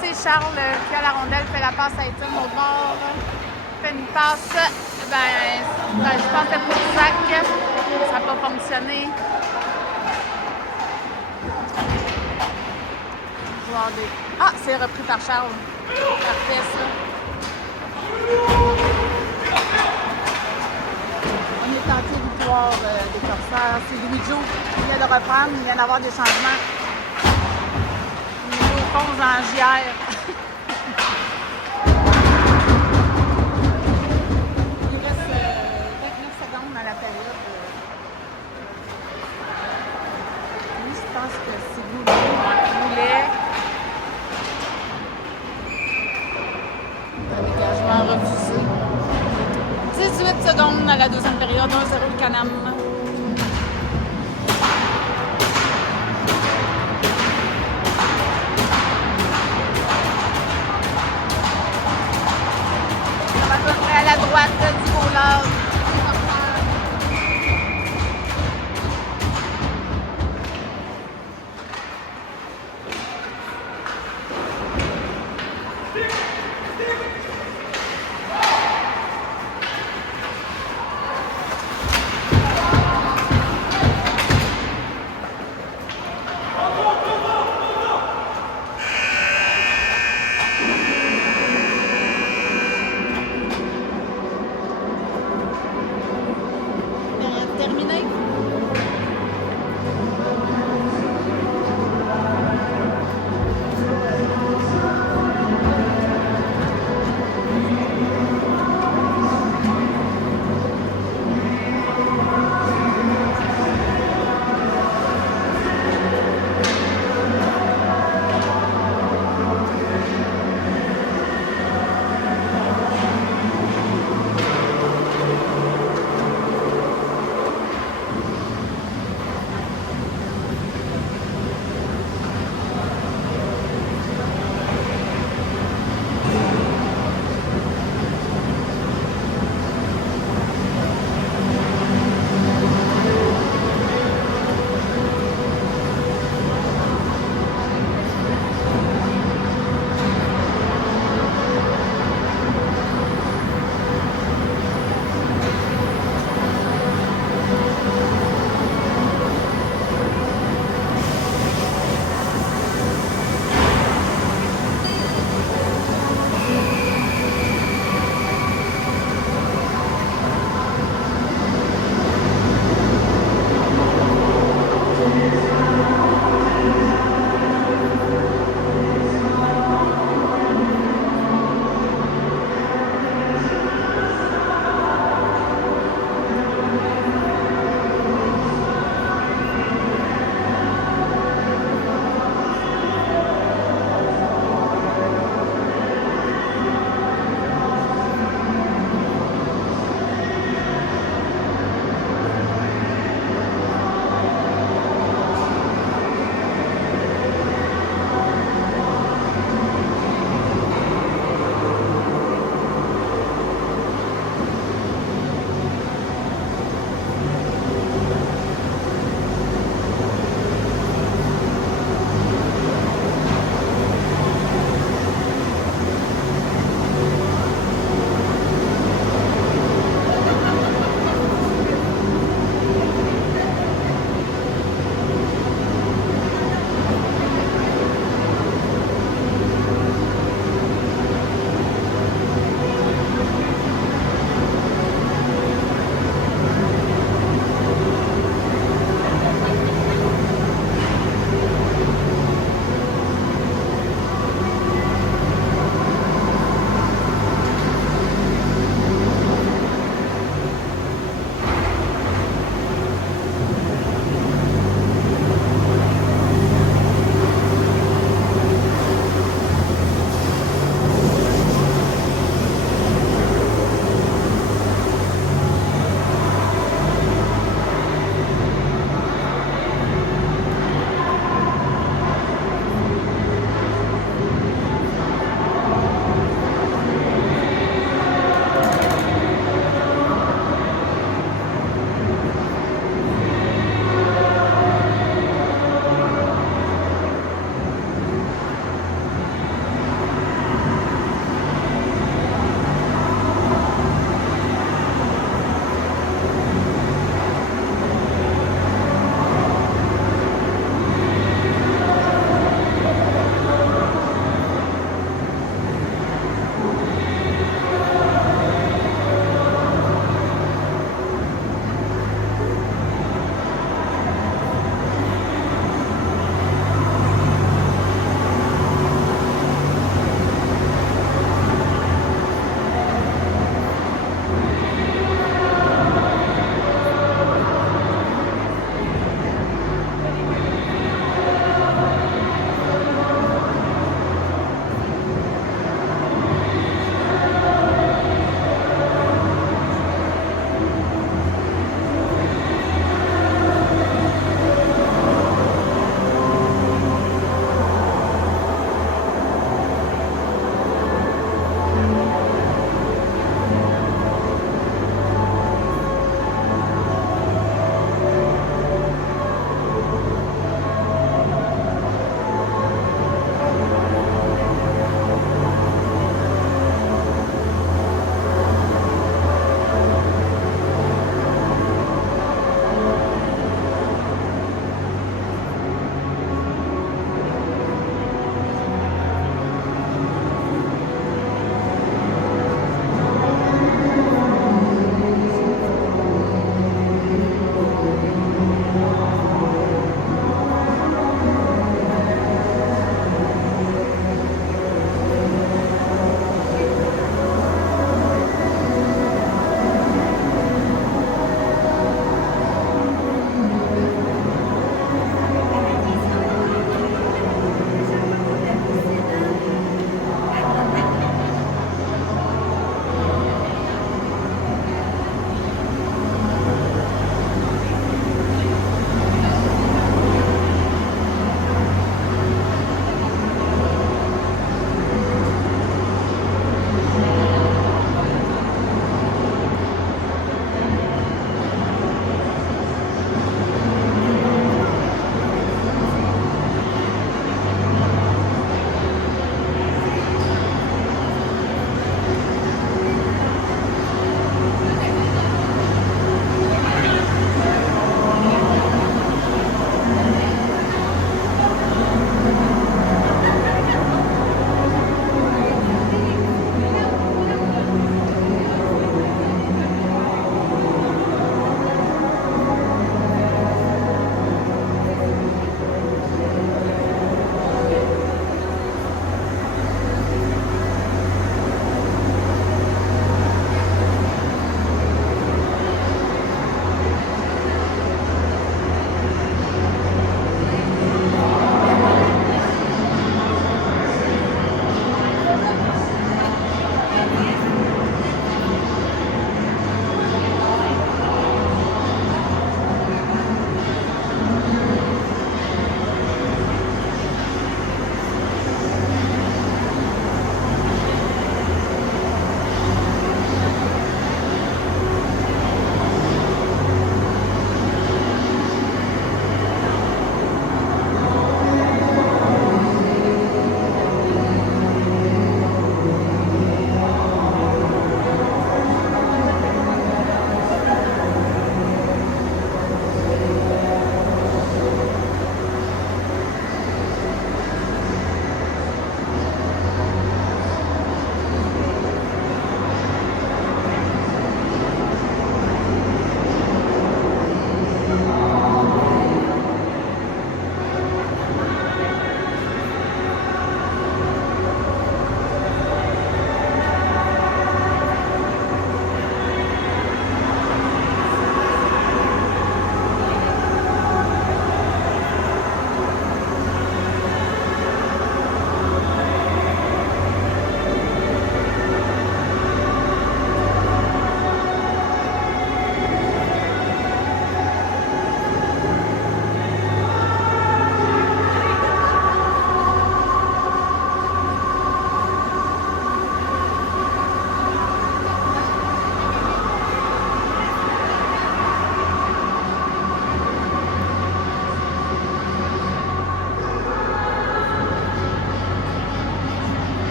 C'est Charles qui a la rondelle, fait la passe à Étienne au bord. Fait une passe. Je pense que pour Zach, ça n'a pas fonctionné. Ah, c'est repris par Charles. Parfait, ça. On est en territoire des Corsaires. C'est Louis Joe qui vient de reprendre. Il vient d'avoir des changements. Numéro 11 en JR. Il reste 29 secondes à la période. Lui, je pense que c'est Goulet. Un dégagement refusé. 18 secondes à la deuxième période, 1-0 le Canam.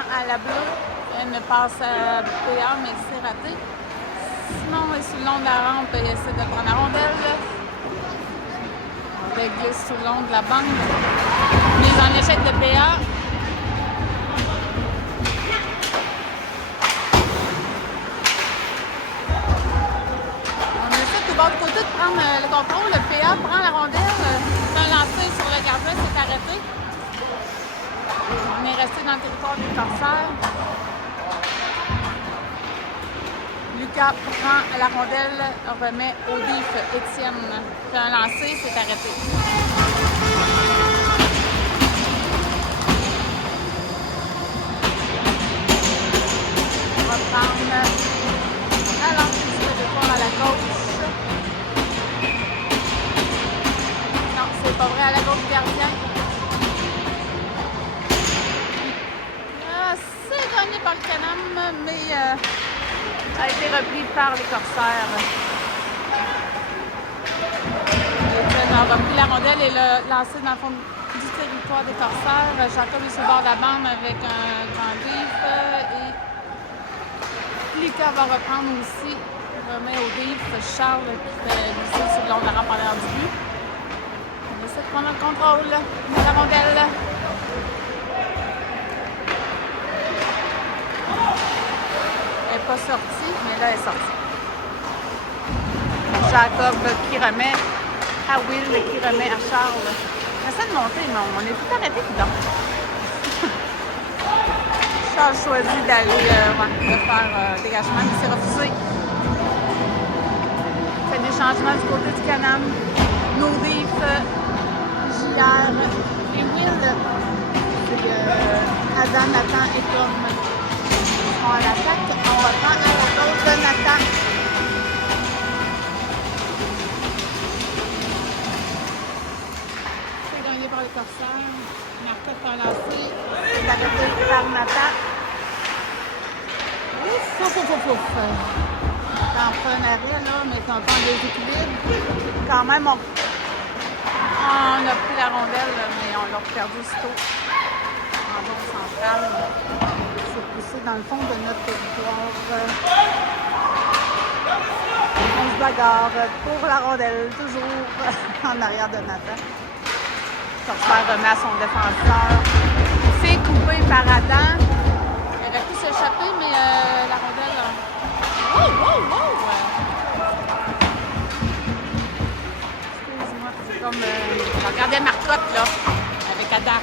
prend à la bleue. Une passe à PA, mais c'est raté. Sinon, il est sur le long de la rampe, il essaie de prendre la rondelle. On glisse sur le long de la bande. Mise en échec de PA. On essaie tout bas de côté de prendre le contrôle. Le PA prend la rondelle. C'est un lancer sur le gardien, c'est arrêté. On est resté dans le territoire des corsaires. Lucas prend la rondelle, remet au diff Étienne. Fait un lancer, c'est arrêté. On va prendre la lancer du territoire à la gauche. Non, c'est pas vrai, à la gauche du gardien. C'est gagné par le Canam, mais a été repris par les corsaires. Étienne a repris la rondelle et l'a lancé dans le fond du territoire des corsaires. Jacob est sur le bord de la bande avec un grand diff et Lucas va reprendre aussi. Remet au diff Charles qui fait glisser sur le long de la rampe en l'air du but. On essaie de prendre le contrôle de la rondelle. Elle n'est pas sortie, mais là, elle est sortie. Jacob qui remet à Will, qui remet à Charles. On essaie de monter, mais on est tout arrêté dedans. Charles choisit d'aller de faire dégagement, il s'est refusé. Il fait des changements du côté du Canam. Nodif, JR et Will. Adam, Nathan et Tom. On l'attaque, on reprend à la gauche de Nathan. C'est gagné par les corsaires. Marcotte a lancé. C'est arrêté par Nathan. Ouf, ouf, ouf, ouf. C'est un peu un arrêt, là, mais c'est un peu en déséquilibre. Quand même, on a pris la rondelle, mais on l'a perdu aussitôt. En zone centrale. Poussé dans le fond de notre territoire. On se bagarre pour la rondelle, toujours en arrière de Nathan. Corsaire remet à son défenseur. C'est coupé par Adam. Elle aurait pu s'échapper, mais la rondelle... Wow, wow, wow! Excuse-moi, c'est comme... je regardais Marcotte, là, avec Adam.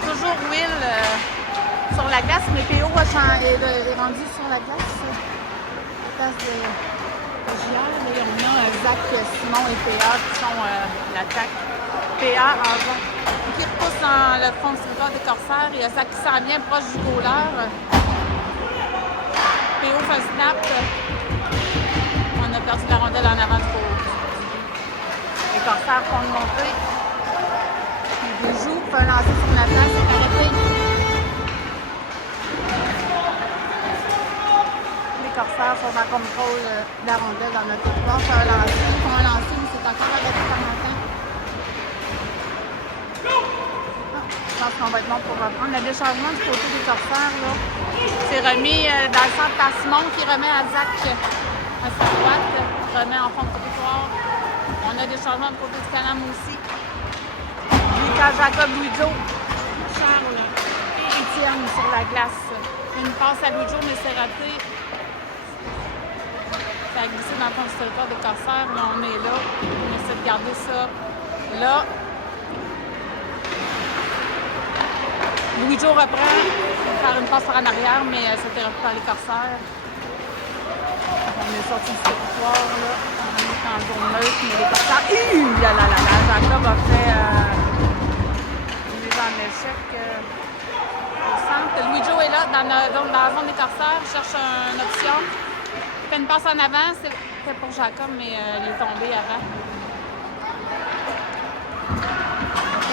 Toujours Will sur la glace, mais PO est rendu sur la glace. À place de JR, et on a Zach, Simon et PA qui sont l'attaque. PA avant, qui repousse dans le fond du territoire des corsaires. Il y a Zach qui s'en vient proche du goaler. PO fait un snap. On a perdu la rondelle en avant du goal. Les corsaires font une montée. Il joue, peut lancer sur Nathan, c'est arrêté. Les corsaires sont en contrôle de la rondelle dans notre territoire. Ils font un lancer, mais c'est encore arrêté par Nathan. Je pense qu'on va être bon pour reprendre. Le déchargement du côté des corsaires, là, c'est remis dans le centre par Simon qui remet à Zach à sa droite, remet en fond de territoire. On a des changements du côté du Canam aussi. Lucas, Jacob, Louis-Jo, Charles et Étienne sur la glace. Une passe à Louis-Jo, mais c'est raté. Ça a glissé dans le fond du territoire de corsaire. Là, on est là. On essaie de garder ça là. Louis-Jo reprend pour faire une passe en arrière, mais c'était repris par les corsaires. On est sorti du territoire, là. On est en zone neutre, mais les corsaires... Jacob a fait... en échec au centre. Louis-Jo est là dans la zone des corsaires, cherche une option. Il fait une passe en avant, c'était pour Jacob, mais il est tombé avant.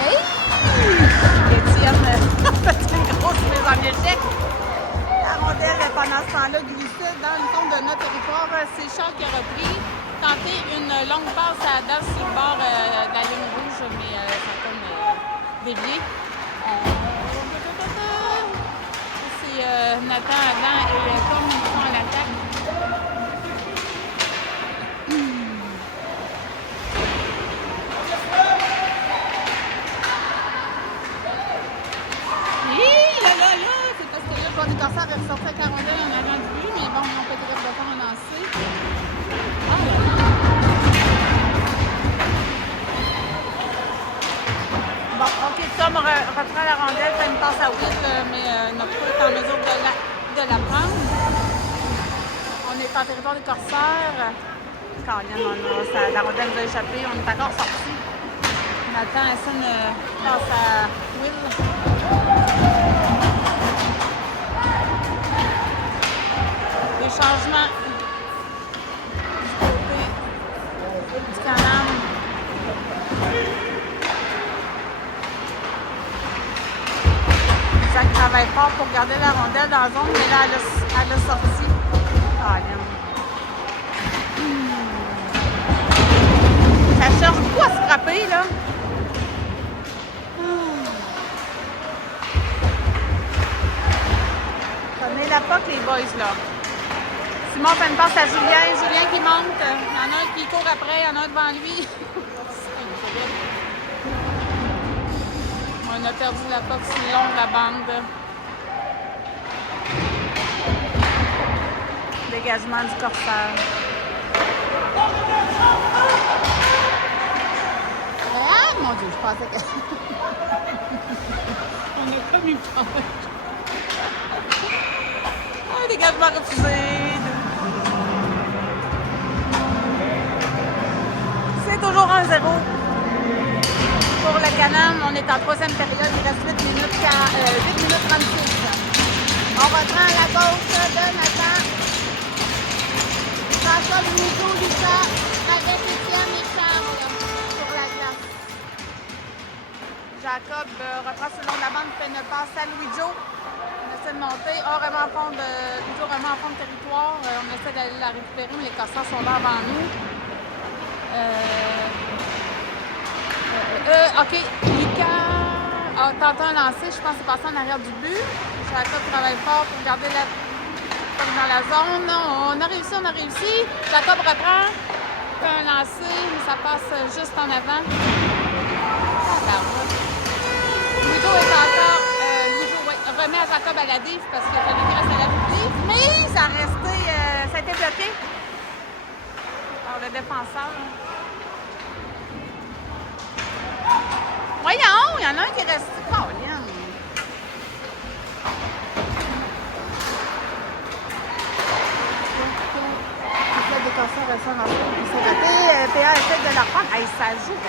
Hey! Étienne a fait une grosse mise en échec. La rondelle, pendant ce temps-là, glissait dans le fond de notre territoire. C'est Charles qui a repris, tenté une longue passe à Adam sur le bord de la ligne rouge, mais ça a comme dévié. C'est Nathan, Adam et Tom qui sont à l'attaque. C'est parce que là, le corps des corsaires avait ressorti à Carondelle en avant du but, mais bon, on peut être capable de faire un lancer. Bon, ok, Tom reprend la rondelle, fait une passe à Will, mais notre pas est en mesure de la prendre. On est en territoire des corsaires. Caroline, la rondelle nous a échappé, on est encore sorti. Nathan essaie une passe à Will. Des changements du côté du Canam. Jacques travaille fort pour garder la rondelle dans la zone, mais là, elle a sorti. Ça cherche beaucoup à se frapper, là. Prenez la POC, les boys, là. Simon fait une passe à Julien. Julien qui monte. Il y en a un qui court après, il y en a un devant lui. On a perdu la POC sur le long de la bande. Dégagement du corsaire. Ah, mon Dieu, je pensais que... On a comme eu peur. Un dégagement refusé. C'est toujours 1-0 pour le Canam. On est en troisième période. Il reste 8 minutes 36. On reprend à la gauche de Nathan. François Louiseau, Lucas, avec Étienne et Charles sur la glace. Jacob reprend sur le long de la bande, fait une passe à Louis-Jo. On essaie de monter. Louis-Jo remet en fond de territoire. On essaie d'aller la récupérer, mais les Corsaires sont là avant nous. OK. Lucas a tenté un lancer. Je pense que c'est passé en arrière du but. Jacob travaille fort pour garder la dans la zone. On a réussi. Jacob reprend. Fait un lancer, mais ça passe juste en avant. Louis-Jo est encore... remet à Jacob à la div parce qu'il fallait qu'il reste à la div. Mais ça a resté... ça a été bloqué par le défenseur. Voyons, il y en a un qui est resté. Caroline. C'est raté. PA essaie de la reprendre. Hey, ça joue. Je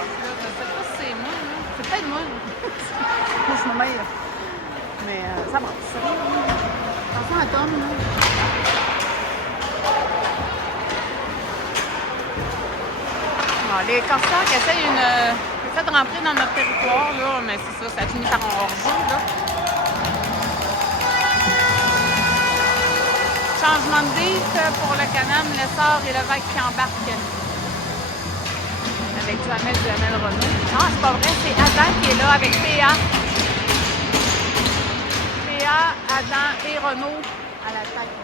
sais pas si c'est moi. Là. C'est peut-être moi. Moi, je me mêle. Mais ça brasse. Attention à Tom. Là. Bon, les Corsaires qui essaient de rentrer dans notre territoire, là, mais c'est ça finit par un hors-jeu. Là. Changement de div pour le Canam, le sort et le vague qui embarque. Avec Duhamel Renault. Non, c'est pas vrai, c'est Adam qui est là avec PA. PA, Adam et Renault à la tête.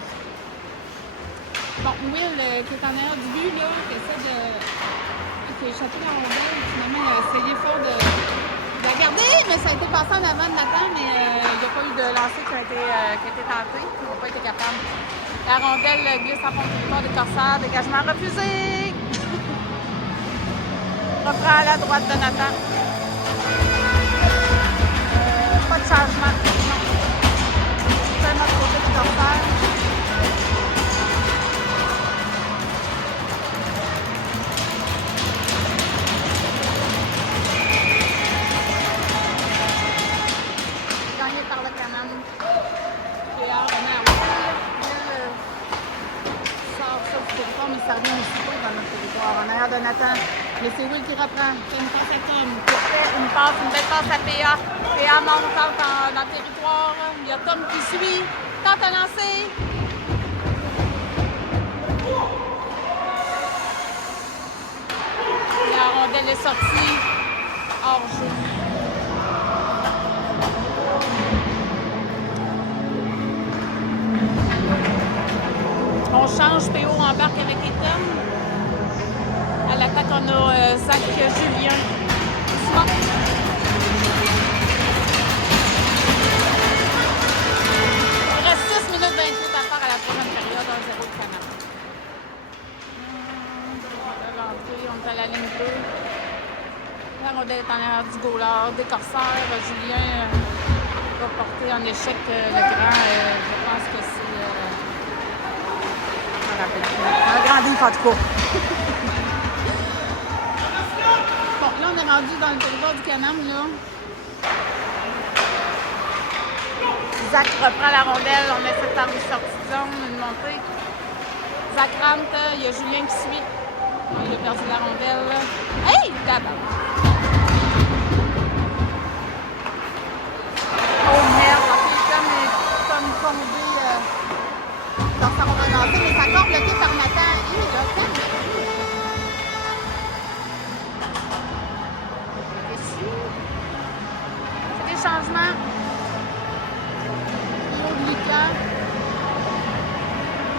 Bon, Will qui est en arrière du but, là, qui a échappé la rondelle, finalement il a essayé fort de la garder, mais ça a été passé en avant de Nathan, mais il n'y a pas eu de lancer qui a été tenté. Ils n'ont pas été capables. La rondelle glisse en fond de territoire des Corsaires. Dégagement refusé. Reprend à la droite de Nathan. Pas de changement. Non. C'est notre côté des Corsaires. Gagné par le Canam. Pierre remet à mais ça revient aussitôt dans notre territoire, en arrière de Nathan. Mais c'est Will qui reprend. Fait une passe à Tom. Une belle passe à PA. PA monte dans le territoire. Il y a Tom qui suit. Tente à lancer. rondelle est sortie hors jeu. On change, PO embarque avec Ethan. À l'attaque, on a Zach Julien. Simon. Il reste 6 minutes 28 à faire à la prochaine période, 1-0 de Canada. On est à la ligne bleue. La rondelle est en arrière du goaler des Corsaires. Julien va porter en échec le grand. Je pense que c'est... je me rappelle plus. Un grand livre, en tout cas. Bon, là, on est rendu dans le territoire du Canam, là. Zach reprend la rondelle. On essaie de faire une sortie de zone, une montée. Zach rentre. Il y a Julien qui suit. Il a perdu la rondelle. Hey! D'abord. Oh merde! L'Antélicum est comme tombé dans sa rondelle lancée, mais c'est encore bloqué par Nathan. Et là, c'est des changements. Claude Lucas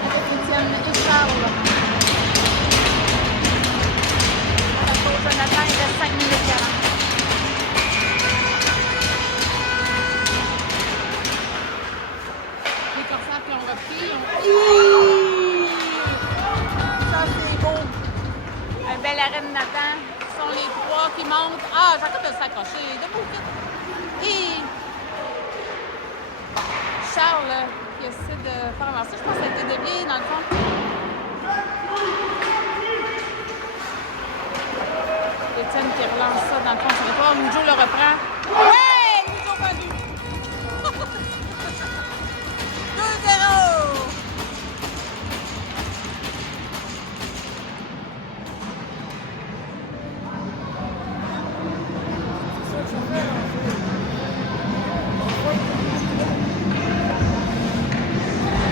avec Étienne et Charles. Jonathan, il reste 5 minutes 40. Les Corsaires qui ont repris. Ça, c'est beau. Un bel arrêt de Nathan. Ce sont les trois qui montent. Ah, j'arrête de s'accrocher. Debout, vite. Et Charles qui essaie de faire avancer. Je pense que ça a été dévié dans le fond. Étienne qui relance ça dans le fond sur le corps. Lujo le reprend. Ouais! Lujo Padu! 2-0!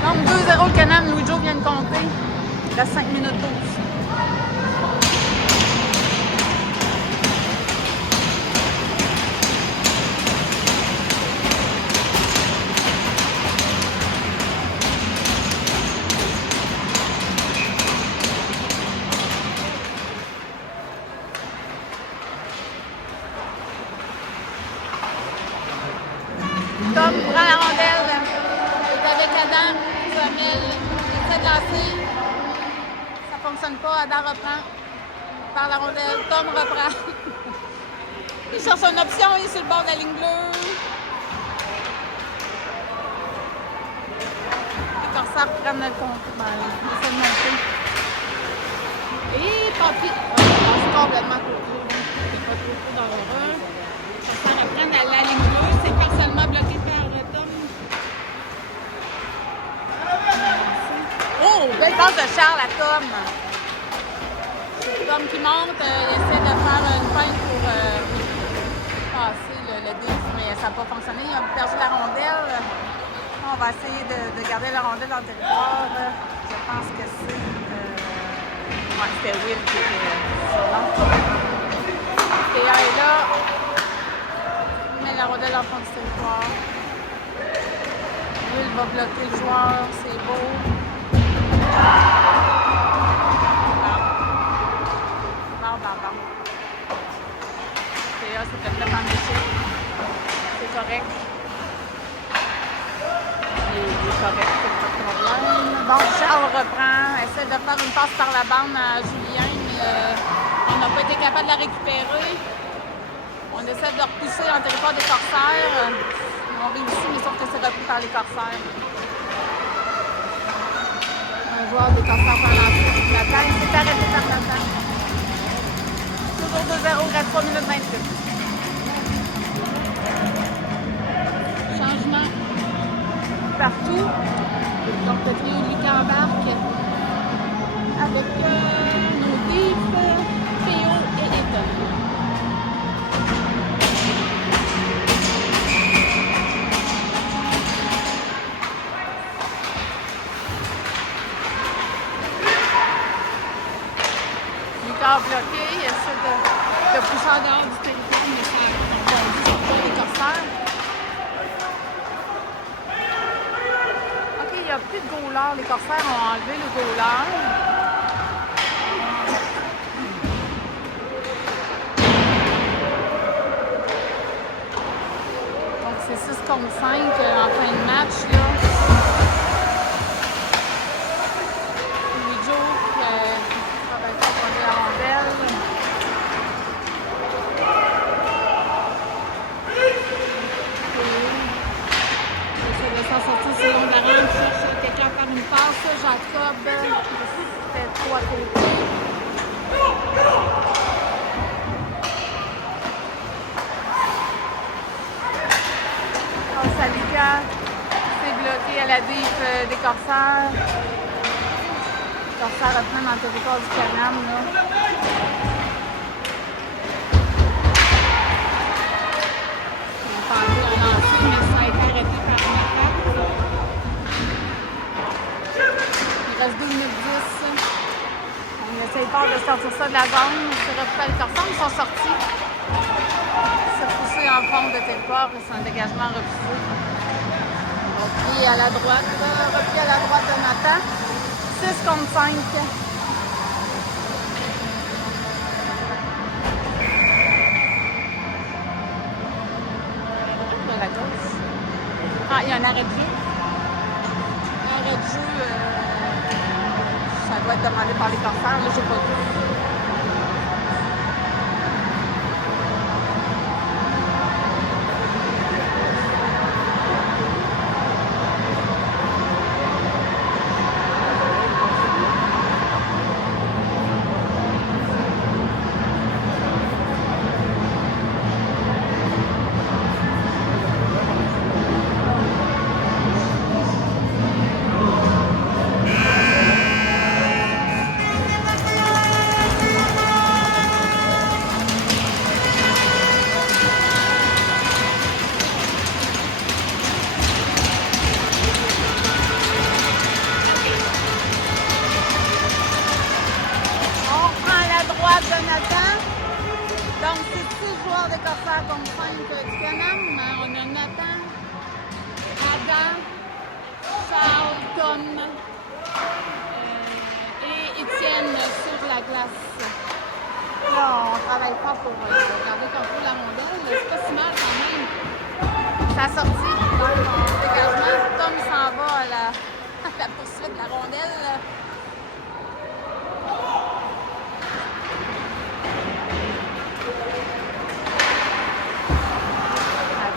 Donc 2-0 le Canam. Lujo vient de compter. Il reste 5 minutes 12. Tom prend la rondelle, est avec Adam, Samuel essaie de lancer, ça ne fonctionne pas, Adam reprend, par la rondelle, Tom reprend. Il cherche une option, il est sur le bord de la ligne bleue. Les Corsaires prennent le compte, ils essaient de monter. Et Papi, c'est complètement côté, c'est pas trop dangereux. Les Corsaires reprennent à la ligne bleue, c'est partiellement bloqué par Tom. Oh, belle passe de Charles à Tom. Tom qui monte, il essaie de faire une feinte pour passer le disque, mais ça n'a pas fonctionné. Il a perdu la rondelle. On va essayer de garder la rondelle dans le territoire. Je pense que c'est... ouais, c'était Will qui était sur l'entre. Et là, est là. Mais la rondelle en fond du territoire. Will va bloquer le joueur, c'est beau. Bon. Et là, c'est peut-être en échec. C'est correct. Il est correct, c'est pas de problème. Bon, Charles reprend, essaie de faire une passe par la bande à Julien, mais on n'a pas été capable de la récupérer. On essaie de repousser dans le territoire des Corsaires. On réussit, mais sauf que c'est repris par les Corsaires. Un joueur des Corsaires par Nathan, il s'est arrêté par Nathan. Toujours 2-0, reste 3 minutes 28. Changement partout. Donc le trio Lucas embarque avec nos Deep, Théo et Ethan. Lucas bloqué, il essaie de de pousser en dehors du territoire, mais ça a confondu sur les corsaires. OK, il n'y a plus de gaulard. Les corsaires ont enlevé le gaulard. Donc, c'est 6 contre 5 en fin de match, là. Louis-Jo qui travaille pas pour la rondelle. Essaie de s'en sortir selon Garand, cherche quelqu'un à faire une passe. Jacob, c'était trop à côté. Salika, c'est bloqué à la diff des corsaires. Les corsaires reprennent dans le territoire du Canam, là. Ils ont tenté un lancer, mais ça a été arrêté par une attaque. Il reste 2 minutes 10. On essaye fort de sortir ça de la zone. C'est récupéré les corsaires, ils sont sortis. Poussé en fond de territoire et c'est un dégagement refusé. Repli à la droite de Nathan. 6 contre 5. De la gauche. Ah, il y a un arrêt de jeu. Arrêt de jeu, ça doit être demandé par les corsaires. Là, j'ai pas vu. Donc, c'est 6 joueurs des corsaires contre 5 du Canam. On a Nathan, Adam, Charles, Tom et Étienne sur la glace. Là, on travaille pas pour garder contrôle la rondelle. C'est pas si mal quand même. Ça a sorti dans mon dégagement. Tom s'en va à la poursuite de la rondelle.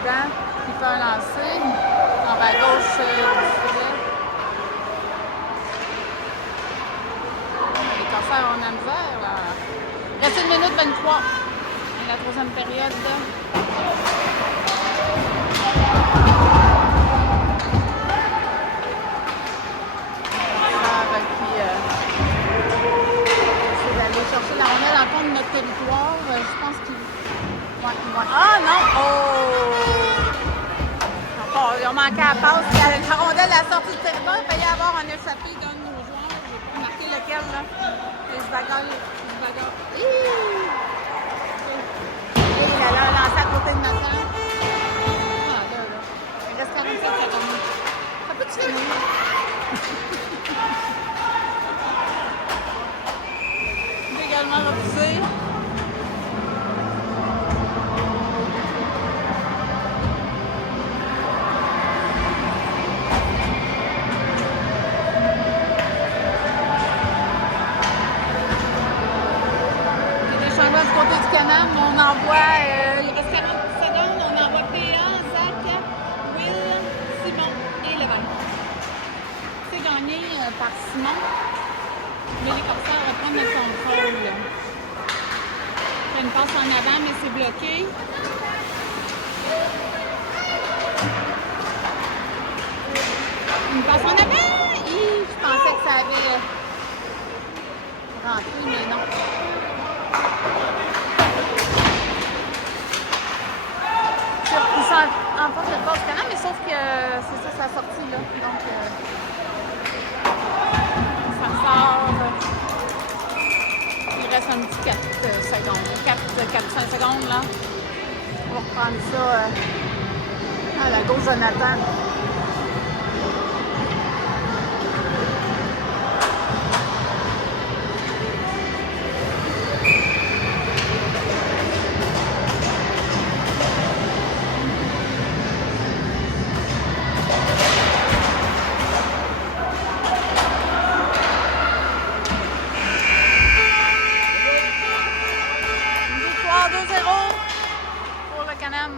Il fait un lancer en bas à gauche du filet. Les corsaires ont la misère, là. Il reste 1 minute 23. La troisième période. C'est d'aller chercher la rondelle en compte de notre territoire. Je pense qu'il... Ah non! Oh! Ils ont manqué à la passe. La rondelle à la sortie du territoire, il peut y avoir un échappé d'un de nos joueurs. Je n'ai pas marqué lequel, là. Il se bagarre. Il a l'air lancé à côté de Nathan. Ah, là. Il reste 47 secondes. Ça peut-tu finir? Il est également refusé. On envoie, il reste 40 secondes, on envoie PA, Zach, Will, Simon et Levan. C'est gagné par Simon, mais les corsaires reprennent le contrôle. Il fait une passe en avant, mais c'est bloqué. Une passe en avant! Je pensais que ça avait rentré, mais non. En force de passe Canam, mais sauf que c'est ça, sa sortie là. Donc, ça sort. Il reste un petit 4 secondes. 4-5 secondes, là. On va reprendre ça à la gauche de Nathan. Victoire 2-0 pour le Can-Am.